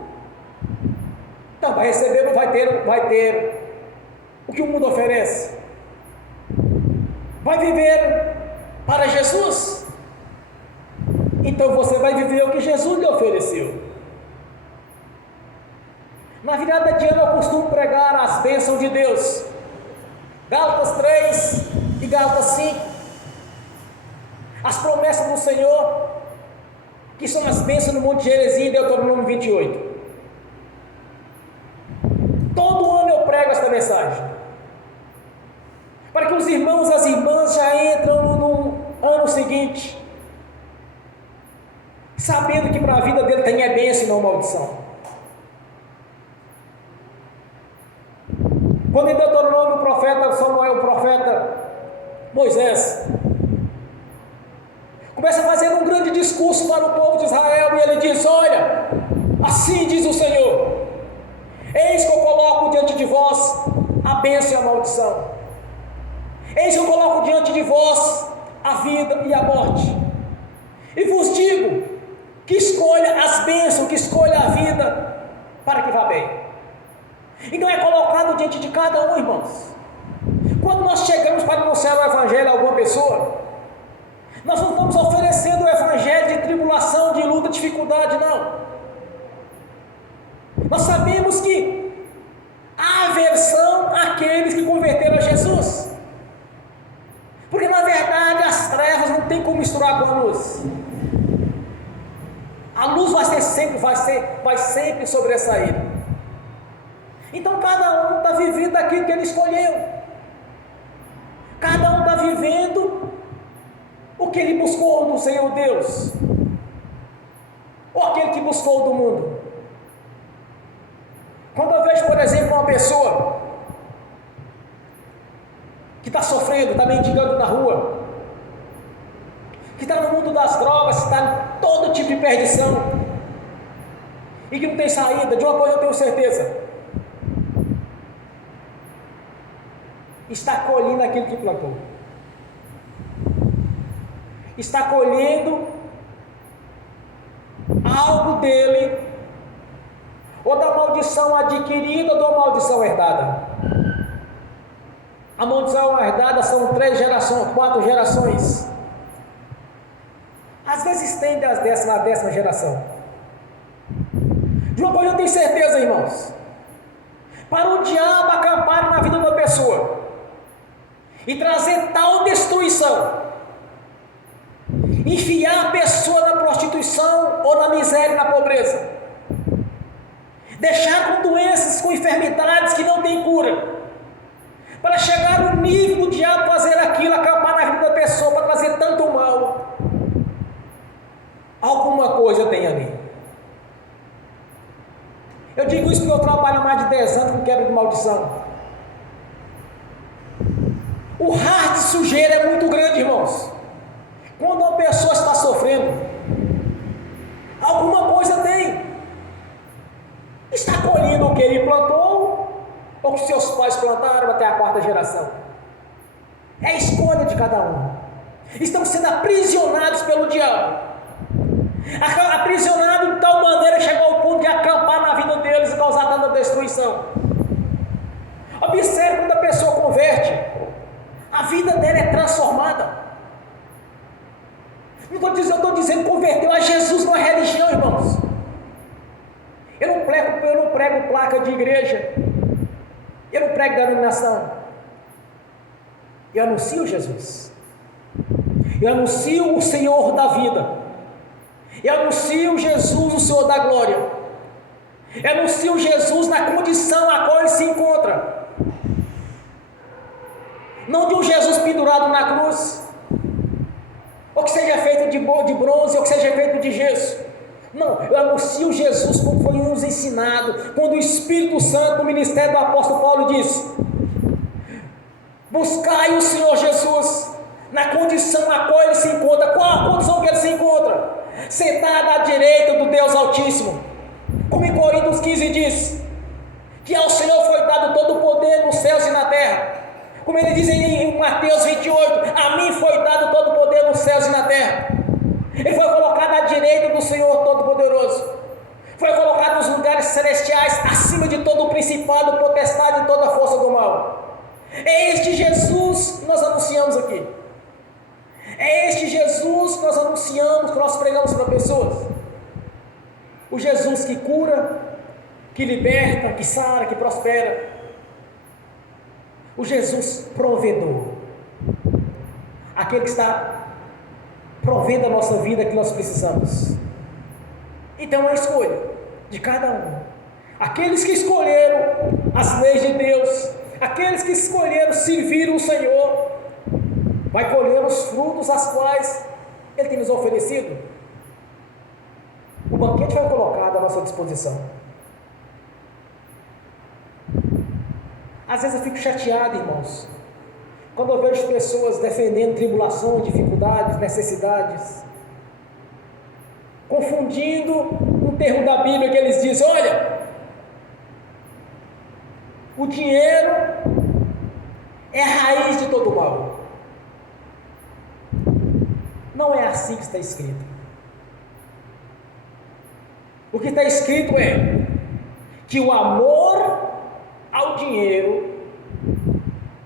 Então vai receber, vai ter o que o mundo oferece. Vai viver para Jesus? Então você vai viver o que Jesus lhe ofereceu. Na virada de ano eu costumo pregar as bênçãos de Deus. Gálatas 3 e Gálatas 5. As promessas do Senhor, que são as bênçãos no Monte Gerizim, Deuteronômio 28. Todo ano eu prego esta mensagem, para que os irmãos e as irmãs já entram no ano seguinte, sabendo que para a vida dele tem a bênção e não maldição. Quando em Deuteronômio o profeta Samuel, o profeta Moisés, começa a fazer um grande discurso para o povo de Israel, e ele diz: olha, assim diz o Senhor, eis que eu coloco diante de vós a bênção e a maldição, eis que eu coloco diante de vós a vida e a morte, e vos digo que escolha as bênçãos, que escolha a vida, para que vá bem. Então é colocado diante de cada um, irmãos. Quando nós chegamos para anunciar o Evangelho a alguma pessoa, nós não estamos oferecendo o Evangelho de tribulação, de luta, de dificuldade, não. Nós sabemos que há aversão àqueles que converteram a Jesus, porque na verdade as trevas não tem como misturar com a luz. A luz vai sempre sobressair. Então cada um está vivendo aquilo que ele escolheu. Cada um está vivendo o que ele buscou do Senhor Deus, ou aquele que buscou do mundo. Quando eu vejo, por exemplo, uma pessoa que está sofrendo, está mendigando na rua, que está no mundo das drogas, está em todo tipo de perdição, e que não tem saída, de uma coisa eu tenho certeza: está colhendo aquilo que plantou. Está colhendo algo dele, ou da maldição adquirida, ou da maldição herdada. A maldição herdada são 3 gerações, 4 gerações. Às vezes estende a 10ª geração. De uma coisa eu tenho certeza, irmãos: para o diabo acampar na vida da pessoa e trazer tal destruição, enfiar a pessoa na prostituição ou na miséria e na pobreza, deixar com doenças, com enfermidades que não tem cura, para chegar no nível do diabo fazer aquilo, acabar na vida da pessoa, para trazer tanto mal, alguma coisa tem ali. Eu digo isso porque eu trabalho há mais de 10 anos com quebra de maldição. O ar de sujeira é muito grande, irmãos. Quando uma pessoa está sofrendo, alguma coisa tem. Está colhendo o que ele plantou, ou que seus pais plantaram até a 4ª geração. É a escolha de cada um. Estão sendo aprisionados pelo diabo, aprisionados de tal maneira que chegou ao ponto de acampar na vida deles e causar tanta destruição. Observe, quando a pessoa converte, a vida dela é transformada. Eu estou dizendo converteu a Jesus, não é religião, irmãos. Eu não prego placa de igreja, eu não prego denominação, eu anuncio Jesus. Eu anuncio o Senhor da vida. Eu anuncio Jesus, o Senhor da glória. Eu anuncio Jesus na condição a qual ele se encontra. Não de um Jesus pendurado na cruz, ou que seja feito de bronze, ou que seja feito de gesso. Não, eu anuncio Jesus como foi nos ensinado, quando o Espírito Santo, no ministério do apóstolo Paulo, disse: buscai o Senhor Jesus na condição a qual ele se encontra. Qual a condição que ele se encontra? Sentado à direita do Deus Altíssimo. Como em Coríntios 15 diz, que ao Senhor foi dado todo o poder nos céus e na terra. Como ele diz em Mateus 28, a mim foi dado todo o poder nos céus e na terra. Ele foi colocado à direita do Senhor Todo-Poderoso. Foi colocado nos lugares celestiais, acima de todo o principado, potestade e toda a força do mal. É este Jesus que nós anunciamos aqui. É este Jesus que nós anunciamos, que nós pregamos para pessoas. O Jesus que cura, que liberta, que sara, que prospera. O Jesus provedor. Aquele que está provendo a nossa vida que nós precisamos. Então é uma escolha de cada um. Aqueles que escolheram as leis de Deus, aqueles que escolheram servir o Senhor, vai colher os frutos as quais Ele tem nos oferecido. O banquete foi colocado à nossa disposição. Às vezes eu fico chateado, irmãos, quando eu vejo pessoas defendendo tribulação, dificuldades, necessidades, confundindo um termo da Bíblia que eles dizem: olha, o dinheiro é a raiz de todo mal. Não é assim que está escrito. O que está escrito é que o amor ao dinheiro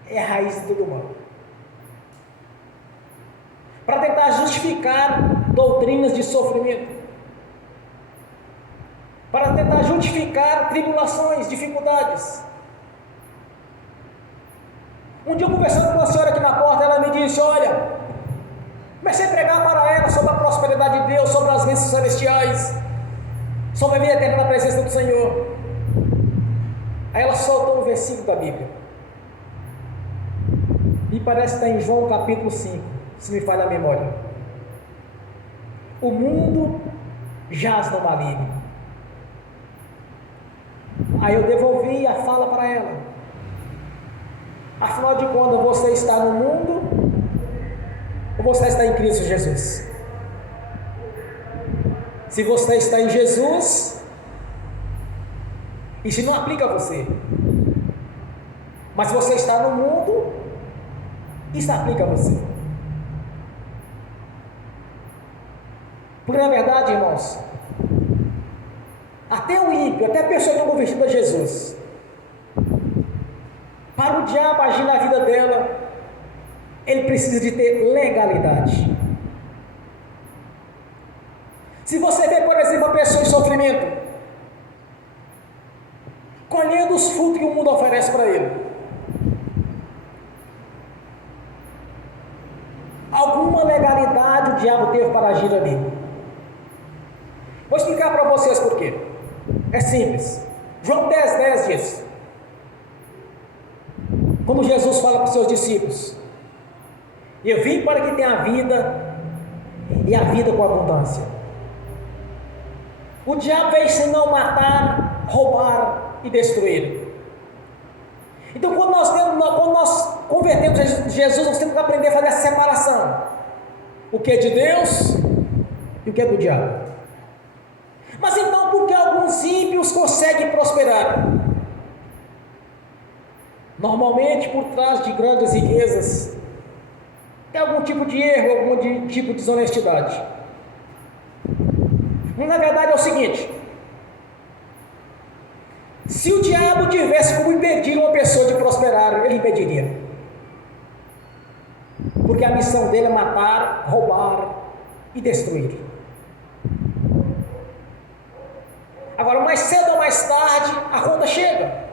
é a raiz de todo mal. Para tentar justificar doutrinas de sofrimento, para tentar justificar tribulações, dificuldades. Um dia, conversando com uma senhora aqui na porta, ela me disse: olha, comecei a pregar para ela sobre a prosperidade de Deus, sobre as bênçãos celestiais, sobre a vida eterna na presença do Senhor. Aí ela soltou um versículo da Bíblia, e parece que está em João capítulo 5, se me falha a memória. O mundo jaz no maligno. Aí eu devolvi a fala para ela. Afinal de contas, você está no mundo ou você está em Cristo Jesus? Se você está em Jesus, isso não aplica a você. Mas se você está no mundo, isso aplica a você. Porque na verdade, irmãos, até o ímpio, até a pessoa que é convertida a Jesus, para o diabo agir na vida dela, ele precisa de ter legalidade. Se você vê, por exemplo, a pessoa em sofrimento, colhendo os frutos que o mundo oferece para ele, alguma legalidade o diabo teve para agir ali. Vou explicar para vocês por quê. É simples. João 10,10 diz, como Jesus fala para os seus discípulos: eu vim para que tenha a vida, e a vida com abundância. O diabo veio senão matar, roubar e destruir. Então quando nós convertemos Jesus, nós temos que aprender a fazer essa separação: o que é de Deus e o que é do diabo. Mas então, por que alguns ímpios conseguem prosperar? Normalmente por trás de grandes riquezas tem algum tipo de erro, algum tipo de desonestidade. Mas na verdade é o seguinte: se o diabo tivesse como impedir uma pessoa de prosperar, ele impediria. Porque a missão dele é matar, roubar e destruir. Agora, mais cedo ou mais tarde, a conta chega.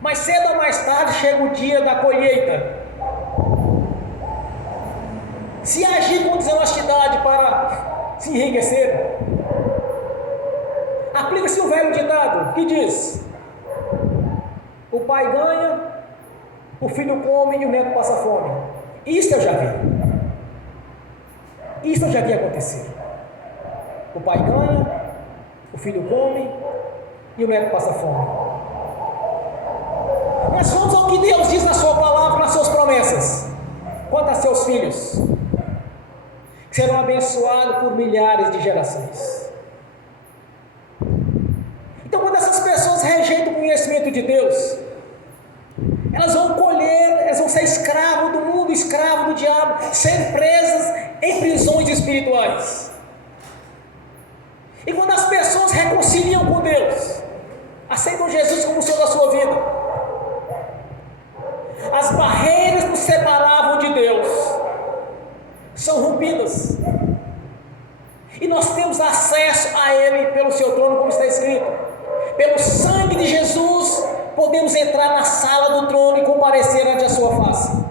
Mais cedo ou mais tarde chega o dia da colheita. se agir com desonestidade para se enriquecer. Aplica-se o velho ditado que diz: o pai ganha, o filho come e o neto passa fome. Isso eu já vi. Isso eu já vi acontecer. O pai ganha, o filho come e o neto passa fome. Mas vamos ao que Deus diz na sua palavra, nas suas promessas, quanto a seus filhos, que serão abençoados por milhares de gerações. Então, quando essas pessoas rejeitam o conhecimento de Deus, elas vão colher, elas vão ser escravos do mundo, escravos do diabo, ser presas em prisões espirituais. E quando as pessoas reconciliam com Deus, aceitam Jesus como o Senhor da sua vida, as barreiras que nos separavam de Deus são rompidas, e nós temos acesso a Ele pelo seu trono, como está escrito: pelo sangue de Jesus podemos entrar na sala do trono e comparecer ante a sua face.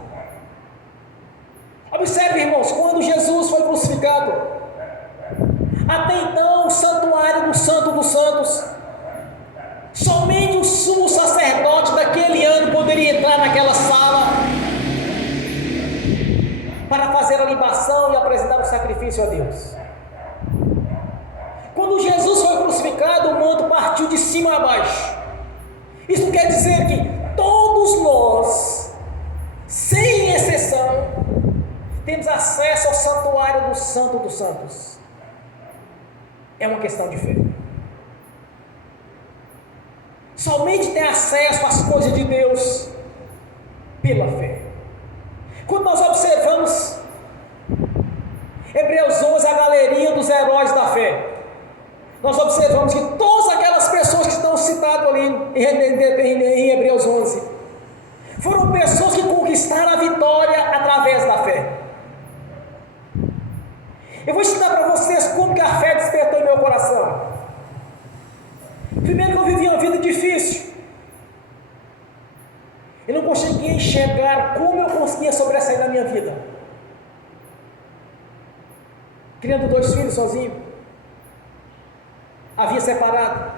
Observe, irmãos, quando Jesus foi crucificado, até então o santuário do Santo dos Santos, somente o sumo sacerdote daquele ano poderia entrar naquela sala para fazer a libação e apresentar o sacrifício a Deus. Quando Jesus foi crucificado, o manto partiu de cima a baixo. Isso quer dizer que todos nós, sem exceção, temos acesso ao santuário do Santo dos Santos. É uma questão de fé. Somente tem acesso às coisas de Deus pela fé. Quando nós observamos Hebreus 11, a galeria dos heróis da fé, nós observamos que todas aquelas pessoas que estão citadas ali em Hebreus 11 foram pessoas que conquistaram a vitória através da fé. Eu vou ensinar para vocês como que a fé despertou em meu coração. Primeiro, que eu vivi uma vida difícil. Eu não conseguia enxergar como eu conseguia sobressair na minha vida. Criando 2 filhos sozinho. Havia separado.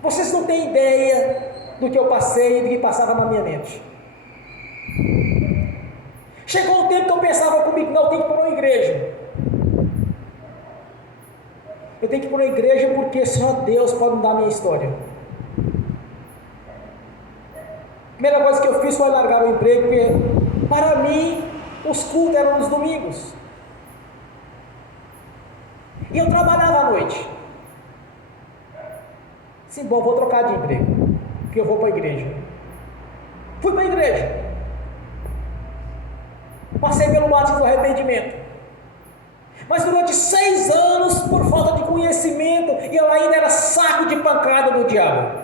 Vocês não têm ideia do que eu passei e do que passava na minha mente. Chegou um tempo que eu pensava comigo: não, eu tenho que ir para uma igreja. Eu tenho que ir para uma igreja porque só Deus pode mudar a minha história. A primeira coisa que eu fiz foi largar o emprego, porque para mim os cultos eram nos domingos. E eu trabalhava à noite. Sim, bom, vou trocar de emprego, porque eu vou para a igreja. Fui para a igreja. Passei pelo batismo do arrependimento. Mas durante 6 anos, por falta de conhecimento, eu ainda era saco de pancada do diabo.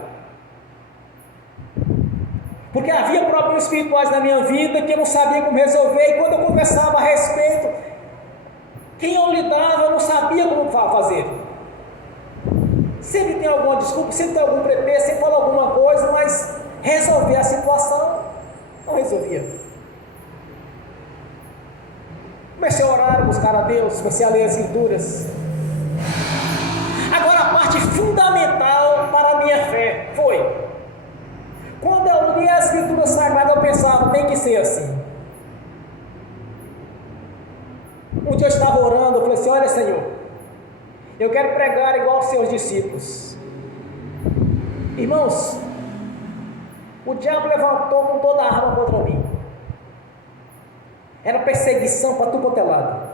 Porque havia problemas espirituais na minha vida que eu não sabia como resolver. E quando eu conversava a respeito, quem eu lidava, eu não sabia como fazer. Sempre tem alguma desculpa, sempre tem algum pretexto, sempre fala alguma coisa, mas resolver a situação, não resolvia. Comecei a orar, buscar a Deus, comecei a ler as Escrituras. Agora, a parte fundamental para a minha fé foi: quando eu li as Escrituras Sagradas, eu pensava, tem que ser assim. Um dia eu estava orando, eu falei assim: olha, Senhor, eu quero pregar igual aos seus discípulos. Irmãos, o diabo levantou com toda a arma contra mim. Era perseguição para tudo quanto é lado.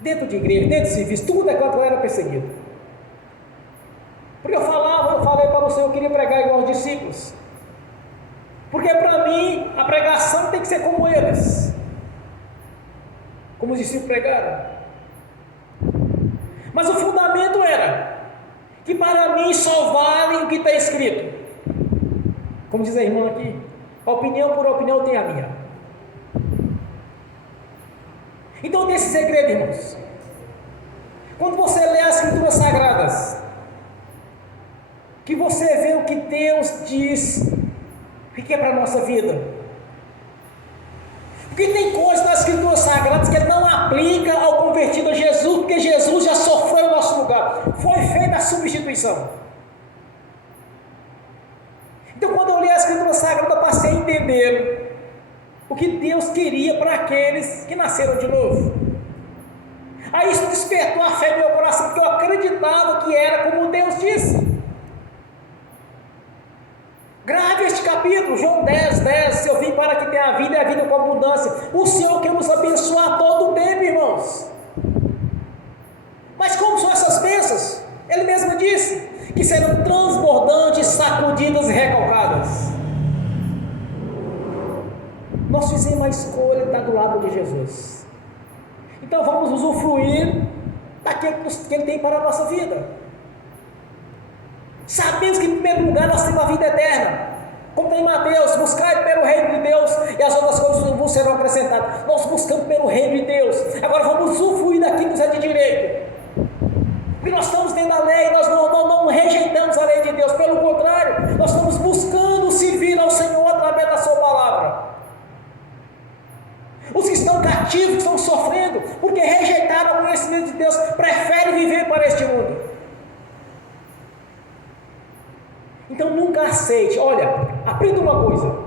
Dentro de igreja, dentro de serviço, tudo é quanto eu era perseguido. Porque eu falei para o Senhor, eu queria pregar igual aos discípulos. Porque para mim, a pregação tem que ser como eles. Como os discípulos pregaram. Mas o fundamento era que para mim só vale o que está escrito. Como diz a irmã aqui, opinião por opinião tem a minha. Então tem esse segredo, irmãos. Quando você lê as Escrituras Sagradas, que você vê o que Deus diz, o que é para a nossa vida. Porque tem coisas nas Escrituras Sagradas que ele não aplica ao convertido a Jesus, porque Jesus já sofreu o nosso lugar. Foi feita a substituição. Então, quando eu li a Escritura Sagrada, eu passei a entender o que Deus queria para aqueles que nasceram de novo. Aí isso despertou a fé no meu coração, porque eu acreditava que era como Deus disse. Grave este capítulo, João 10:10, eu vim para que tenha a vida e a vida com abundância. O Senhor quer nos abençoar todo o tempo, irmãos. Mas como são essas bênçãos? Ele mesmo disse que serão transbordantes, sacudidas e recalcadas. Nós fizemos a escolha de estar do lado de Jesus. Então vamos usufruir daquilo que Ele tem para a nossa vida. Sabemos que em primeiro lugar nós temos a vida eterna. Como tem em Mateus, buscai pelo reino de Deus e as outras coisas vos serão acrescentadas. Nós buscamos pelo reino de Deus. Agora vamos usufruir daquilo que nos é de direito. Porque nós estamos dentro da lei, nós não rejeitamos a lei de Deus. Pelo contrário, nós estamos buscando servir ao Senhor através da sua palavra. Os que estão cativos, que estão sofrendo, porque rejeitaram o conhecimento de Deus, preferem viver para este mundo. Então nunca aceite, olha, aprenda uma coisa,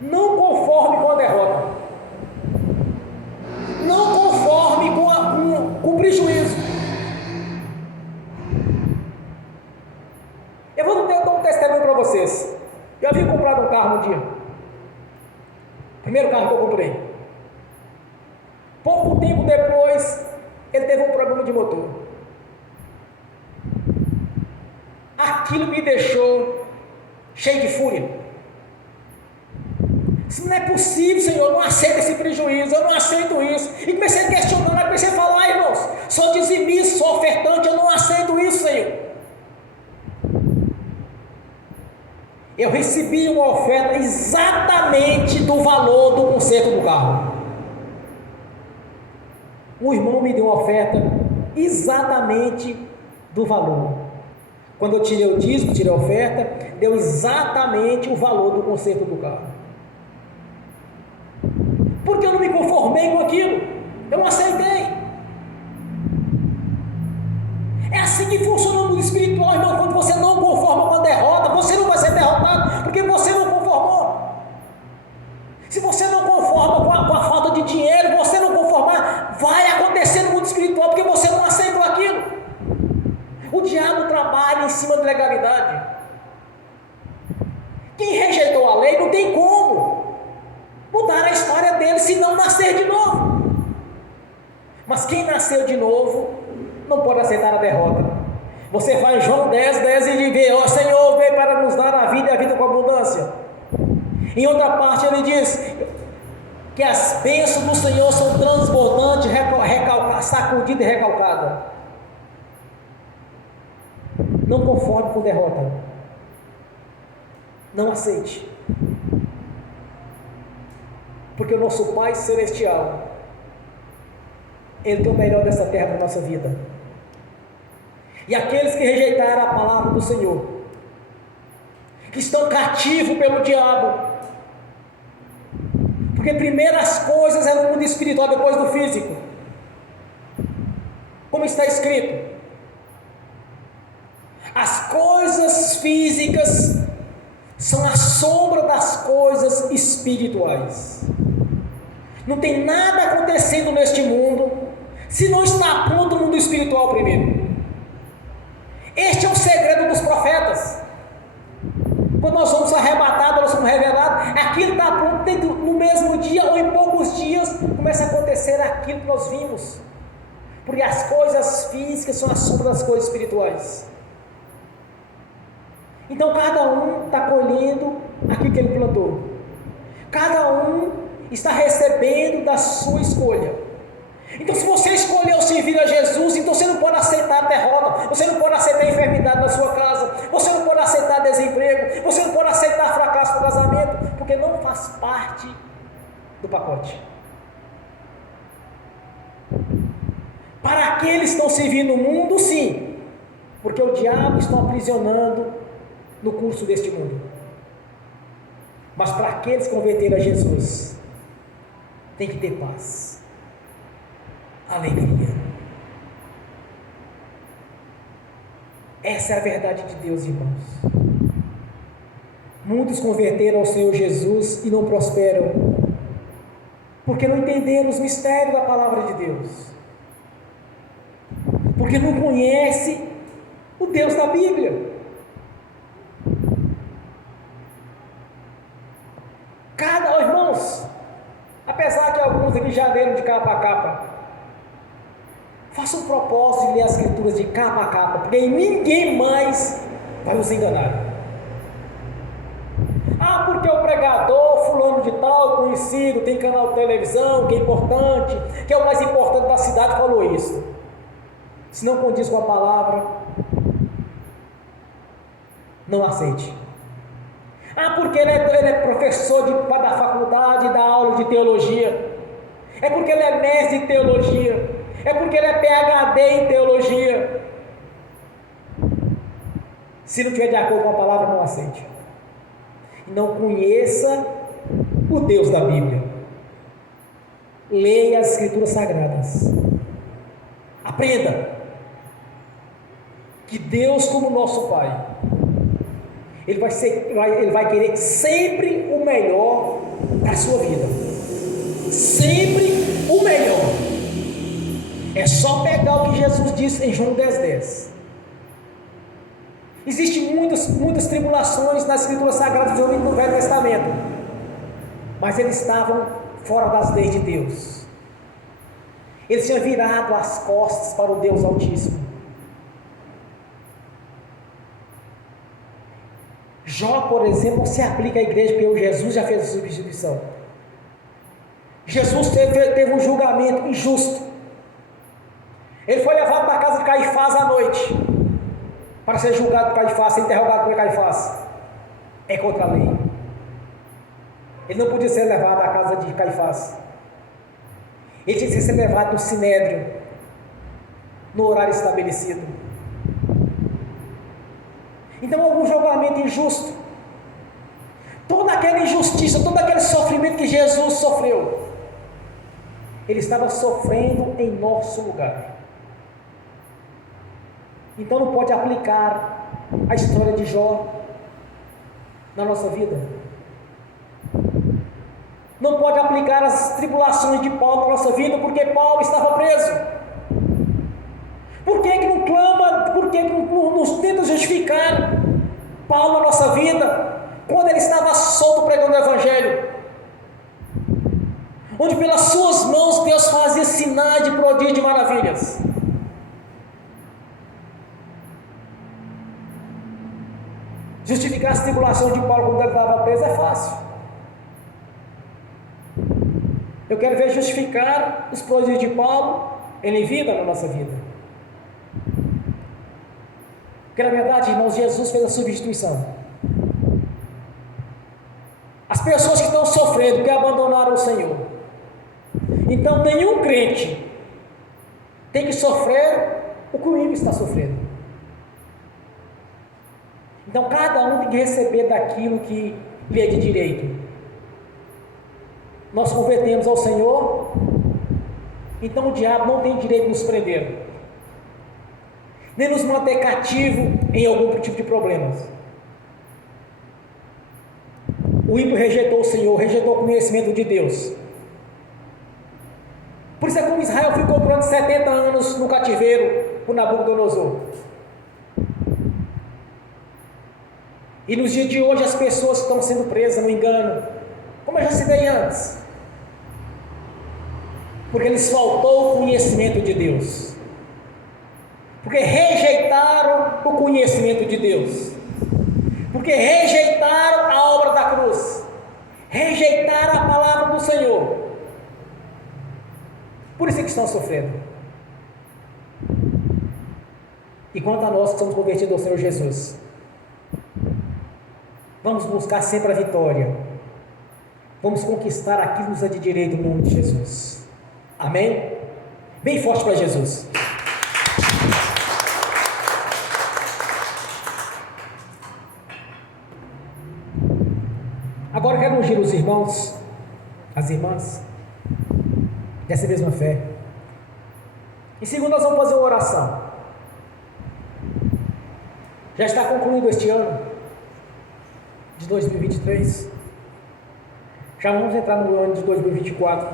não conforme com a derrota, não conforme com o prejuízo. Eu vou dar um testemunho para vocês. Eu havia comprado um carro um dia, primeiro carro que eu comprei. Pouco tempo depois, ele teve um problema de motor. Aquilo me deixou cheio de fúria. Isso não é possível, Senhor, eu não aceito esse prejuízo, eu não aceito isso. E comecei a questionar, comecei a falar, irmãos, sou dizimista, sou ofertante, eu não aceito isso, Senhor. Eu recebi uma oferta exatamente do valor do conserto do carro. Um irmão me deu uma oferta exatamente do valor. Quando eu tirei o dízimo, tirei a oferta, deu exatamente o valor do conserto do carro. Porque eu não me conformei com aquilo, eu não aceitei. É assim que funciona no mundo espiritual, irmão. Quando você não conforma com a derrota, você não vai ser derrotado, porque você não conformou. Se você não conforma com a falta de dinheiro, você não conformar, vai acontecer no mundo espiritual, porque você não aceitou aquilo. O diabo trabalha em cima da legalidade. Quem rejeitou a lei não tem como mudar a história dele se não nascer de novo. Mas quem nasceu de novo não pode aceitar a derrota. Você faz João 10:10 e vê, ó Senhor, veio para nos dar a vida e a vida com abundância. Em outra parte ele diz que as bênçãos do Senhor são transbordantes, sacudidas e recalcadas. Não conforme com derrota. Não aceite. Porque o nosso Pai Celestial, Ele tem o melhor dessa terra para a nossa vida. E aqueles que rejeitaram a palavra do Senhor, que estão cativos pelo diabo, porque primeiro as coisas é no mundo espiritual, depois do físico. Como está escrito, as coisas físicas são a sombra das coisas espirituais. Não tem nada acontecendo neste mundo se não está pronto no mundo espiritual primeiro. Este é o segredo dos profetas. Quando nós somos arrebatados, nós somos revelados, aquilo está pronto no mesmo dia ou em poucos dias começa a acontecer aquilo que nós vimos. Porque as coisas físicas são a sombra das coisas espirituais. Então cada um está colhendo aquilo que ele plantou. Cada um está recebendo da sua escolha. Então se você escolheu servir a Jesus, então você não pode aceitar a derrota, você não pode aceitar a enfermidade na sua casa, você não pode aceitar desemprego, você não pode aceitar fracasso no casamento, porque não faz parte do pacote. Para aqueles que estão servindo o mundo, sim, porque o diabo está aprisionando no curso deste mundo. Mas para aqueles que converteram a Jesus, tem que ter paz, alegria. Essa é a verdade de Deus, irmãos. Muitos converteram ao Senhor Jesus e não prosperam, porque não entenderam os mistérios da palavra de Deus, porque não conhecem o Deus da Bíblia. Irmãos, apesar que alguns aqui já leram de capa a capa, faça um propósito de ler as Escrituras de capa a capa, porque ninguém mais vai nos enganar. Porque o pregador fulano de tal, conhecido, tem canal de televisão, que é importante, que é o mais importante da cidade, falou isso. Se não condiz com a palavra, não aceite. Porque ele é professor da faculdade, da aula de teologia. É porque ele é mestre em teologia. É porque ele é PhD em teologia. Se não estiver de acordo com a palavra, não aceite. E não conheça o Deus da Bíblia. Leia as Escrituras Sagradas. Aprenda que Deus, como nosso Pai, Ele vai querer sempre o melhor para a sua vida. Sempre o melhor. É só pegar o que Jesus disse em João 10:10. Existem muitas tribulações nas Escrituras Sagradas do Velho Testamento, mas eles estavam fora das leis de Deus. Eles tinham virado as costas para o Deus Altíssimo. Jó, por exemplo, se aplica à igreja, porque Jesus já fez a substituição. Jesus teve um julgamento injusto. Ele foi levado para a casa de Caifás à noite, para ser julgado por Caifás, ser interrogado por Caifás. É contra a lei. Ele não podia ser levado à casa de Caifás. Ele tinha que ser levado no sinédrio, no horário estabelecido. Então, algum julgamento injusto, toda aquela injustiça, todo aquele sofrimento que Jesus sofreu, Ele estava sofrendo em nosso lugar. Então não pode aplicar a história de Jó na nossa vida. Não pode aplicar as tribulações de Paulo na nossa vida, porque Paulo estava preso. Por que não clama, por que não nos tenta justificar Paulo na nossa vida, quando ele estava solto pregando o Evangelho? Onde pelas suas mãos Deus fazia sinais de prodígio de maravilhas. Justificar as tribulações de Paulo quando ele estava preso é fácil. Eu quero ver justificar os prodígios de Paulo em vida na nossa vida. Porque na verdade, irmãos, Jesus fez a substituição. As pessoas que estão sofrendo, que abandonaram o Senhor. Então nenhum crente tem que sofrer o que o ímpio está sofrendo. Então cada um tem que receber daquilo que lhe é de direito. Nós convertemos ao Senhor, então o diabo não tem direito de nos prender, nem nos manter cativo em algum tipo de problemas. O ímpio rejeitou o Senhor, rejeitou o conhecimento de Deus. Por isso é como Israel ficou durante 70 anos no cativeiro por Nabucodonosor. E nos dias de hoje as pessoas estão sendo presas no engano, como eu já citei antes, porque lhes faltou o conhecimento de Deus, porque rejeitaram o conhecimento de Deus, porque rejeitaram a obra da cruz, rejeitaram a palavra do Senhor. Por isso é que estão sofrendo. E quanto a nós que somos convertidos ao Senhor Jesus, vamos buscar sempre a vitória. Vamos conquistar aquilo que nos é de direito no nome de Jesus. Amém? Bem forte para Jesus. Agora eu quero ungir os irmãos, as irmãs, dessa mesma fé. Em segundo, nós vamos fazer uma oração. Já está concluído este ano de 2023. Já vamos entrar no ano de 2024.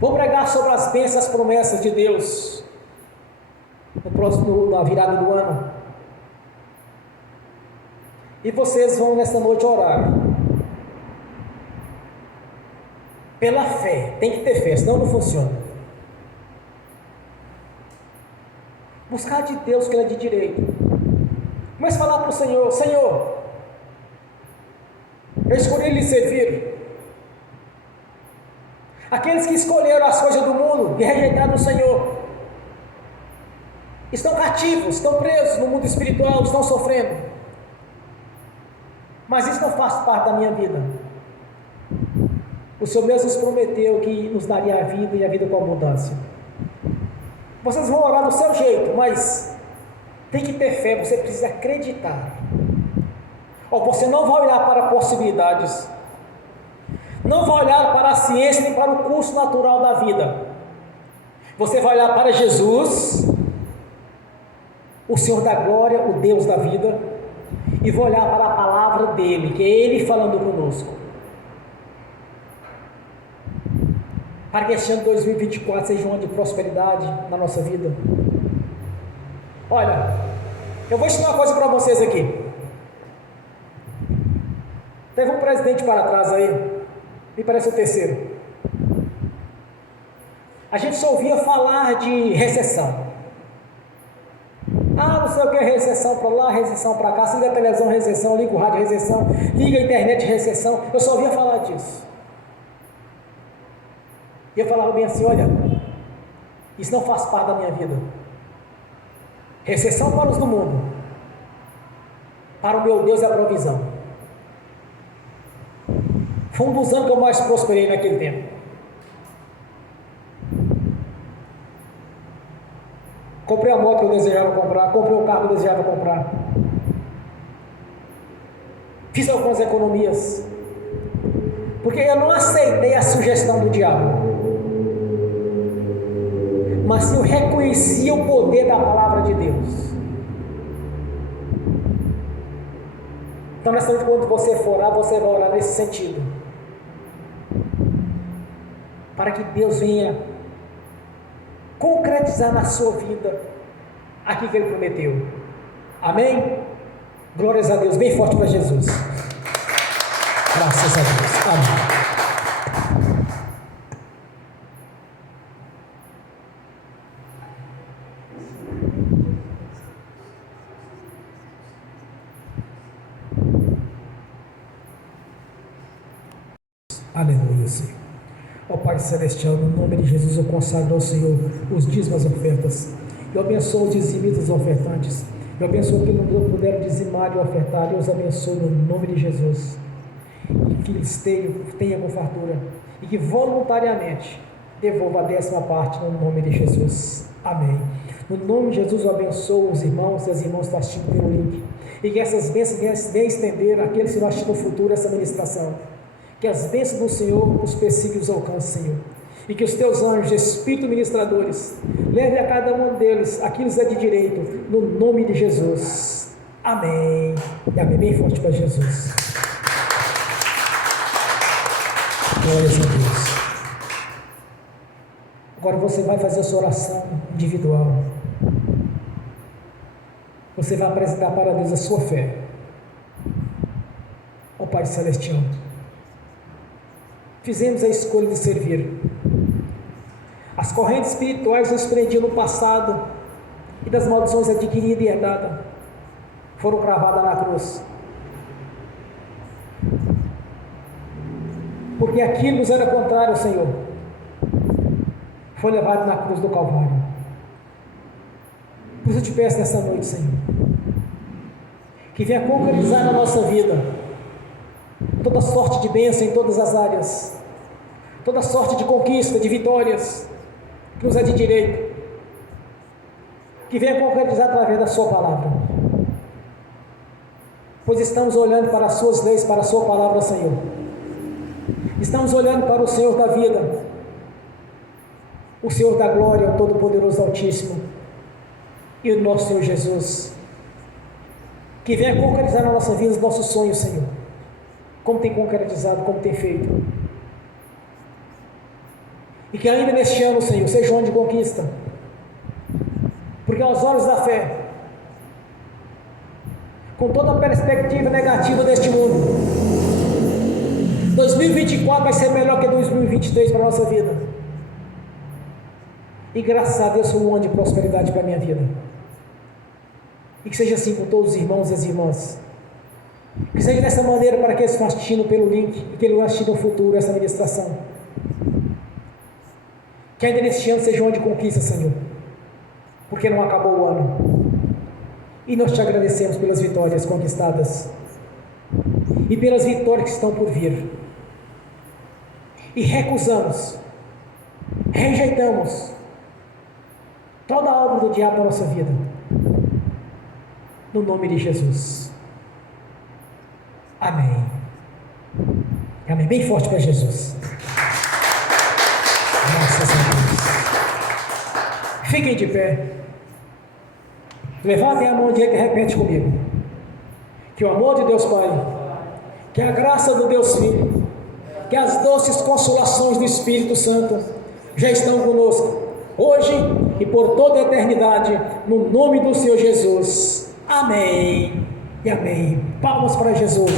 Vou pregar sobre as bênçãos, as promessas de Deus na virada do ano. E vocês vão nesta noite orar pela fé. Tem que ter fé, senão não funciona. Buscar de Deus que Ele é de direito. Mas falar para o Senhor: Senhor, eu escolhi lhe servir. Aqueles que escolheram as coisas do mundo e rejeitaram o Senhor estão cativos, estão presos no mundo espiritual, estão sofrendo. Mas isso não faz parte da minha vida. O Senhor mesmo nos prometeu que nos daria a vida e a vida com abundância. Vocês vão orar do seu jeito, mas tem que ter fé, você precisa acreditar. Você não vai olhar para possibilidades, não vai olhar para a ciência nem para o curso natural da vida. Você vai olhar para Jesus, o Senhor da glória, o Deus da vida, e vai olhar para a palavra dele, que é Ele falando conosco. Para que este ano de 2024 seja um ano de prosperidade na nossa vida. Olha, eu vou ensinar uma coisa para vocês aqui. Teve um presidente para trás aí, me parece o terceiro. A gente só ouvia falar de recessão. Não sei o que é recessão para lá, recessão para cá, liga a televisão, recessão, liga o rádio, recessão, liga a internet, recessão. Eu só ouvia falar disso. E eu falava bem assim: olha, isso não faz parte da minha vida. Recessão para os do mundo, para o meu Deus é a provisão. Foi um dos anos que eu mais prosperei naquele tempo. Comprei a moto que eu desejava comprar, comprei o carro que eu desejava comprar. Fiz algumas economias, porque eu não aceitei a sugestão do diabo, mas eu reconhecia o poder da palavra de Deus. Então, nessa noite, quando você for orar, você vai orar nesse sentido, para que Deus venha concretizar na sua vida aquilo que Ele prometeu. Amém? Glórias a Deus, bem forte para Jesus. Graças a Deus. Amém. Aleluia, Senhor. Ó Pai Celestial, no nome de Jesus eu consagro ao Senhor os dízimos, as ofertas. Eu abençoo os dizimistas e ofertantes. Eu abençoo que não puderam dizimar e ofertar. Eu os abençoo no nome de Jesus. E que eles tenham com fartura. E que voluntariamente devolva a 10ª parte no nome de Jesus. Amém. No nome de Jesus eu abençoo os irmãos e as irmãs que estão assistindo pelo link. E que essas bênçãos venham estender àqueles que vão assistir no futuro essa ministração. Que as bênçãos do Senhor os persiga e os alcance, Senhor. E que os teus anjos, Espírito ministradores, levem a cada um deles aquilo que é de direito, no nome de Jesus. Amém. E amém. Bem forte para Jesus. Glórias a Deus. Agora você vai fazer a sua oração individual. Você vai apresentar para Deus a sua fé. Ó Pai Celestial, fizemos a escolha de servir. As correntes espirituais nos prendiam no passado e das maldições adquiridas e herdadas foram cravadas na cruz. Porque aquilo nos era contrário, Senhor, foi levado na cruz do Calvário. Por isso eu te peço nessa noite, Senhor, que venha concretizar na nossa vida toda sorte de bênção em todas as áreas, toda sorte de conquista, de vitórias, que nos é de direito, que venha concretizar através da sua palavra, pois estamos olhando para as suas leis, para a sua palavra, Senhor, Estamos olhando para o Senhor da vida, o Senhor da glória, o Todo-Poderoso Altíssimo, e o nosso Senhor Jesus, que venha concretizar na nossa vida os nossos sonhos, Senhor, como tem concretizado, como tem feito, e que ainda neste ano, Senhor, seja um ano de conquista, porque aos olhos da fé, com toda a perspectiva negativa deste mundo, 2024 vai ser melhor que 2023 para a nossa vida, e graças a Deus foi um ano de prosperidade para a minha vida, e que seja assim com todos os irmãos e as irmãs, que seja dessa maneira para aqueles que estão assistindo pelo link, e que eles vão assistir no futuro essa ministração, que ainda neste ano seja um ano de conquista, Senhor, porque não acabou o ano, e nós te agradecemos pelas vitórias conquistadas, e pelas vitórias que estão por vir, e recusamos, rejeitamos toda a obra do diabo na nossa vida, no nome de Jesus, amém, amém, bem forte para Jesus, graças a Deus. Fiquem de pé, levantem a mão direita e repete comigo, que o amor de Deus Pai, que a graça do Deus Filho, que as doces consolações do Espírito Santo já estão conosco, hoje e por toda a eternidade, no nome do Senhor Jesus, amém e amém. Palmas para Jesus.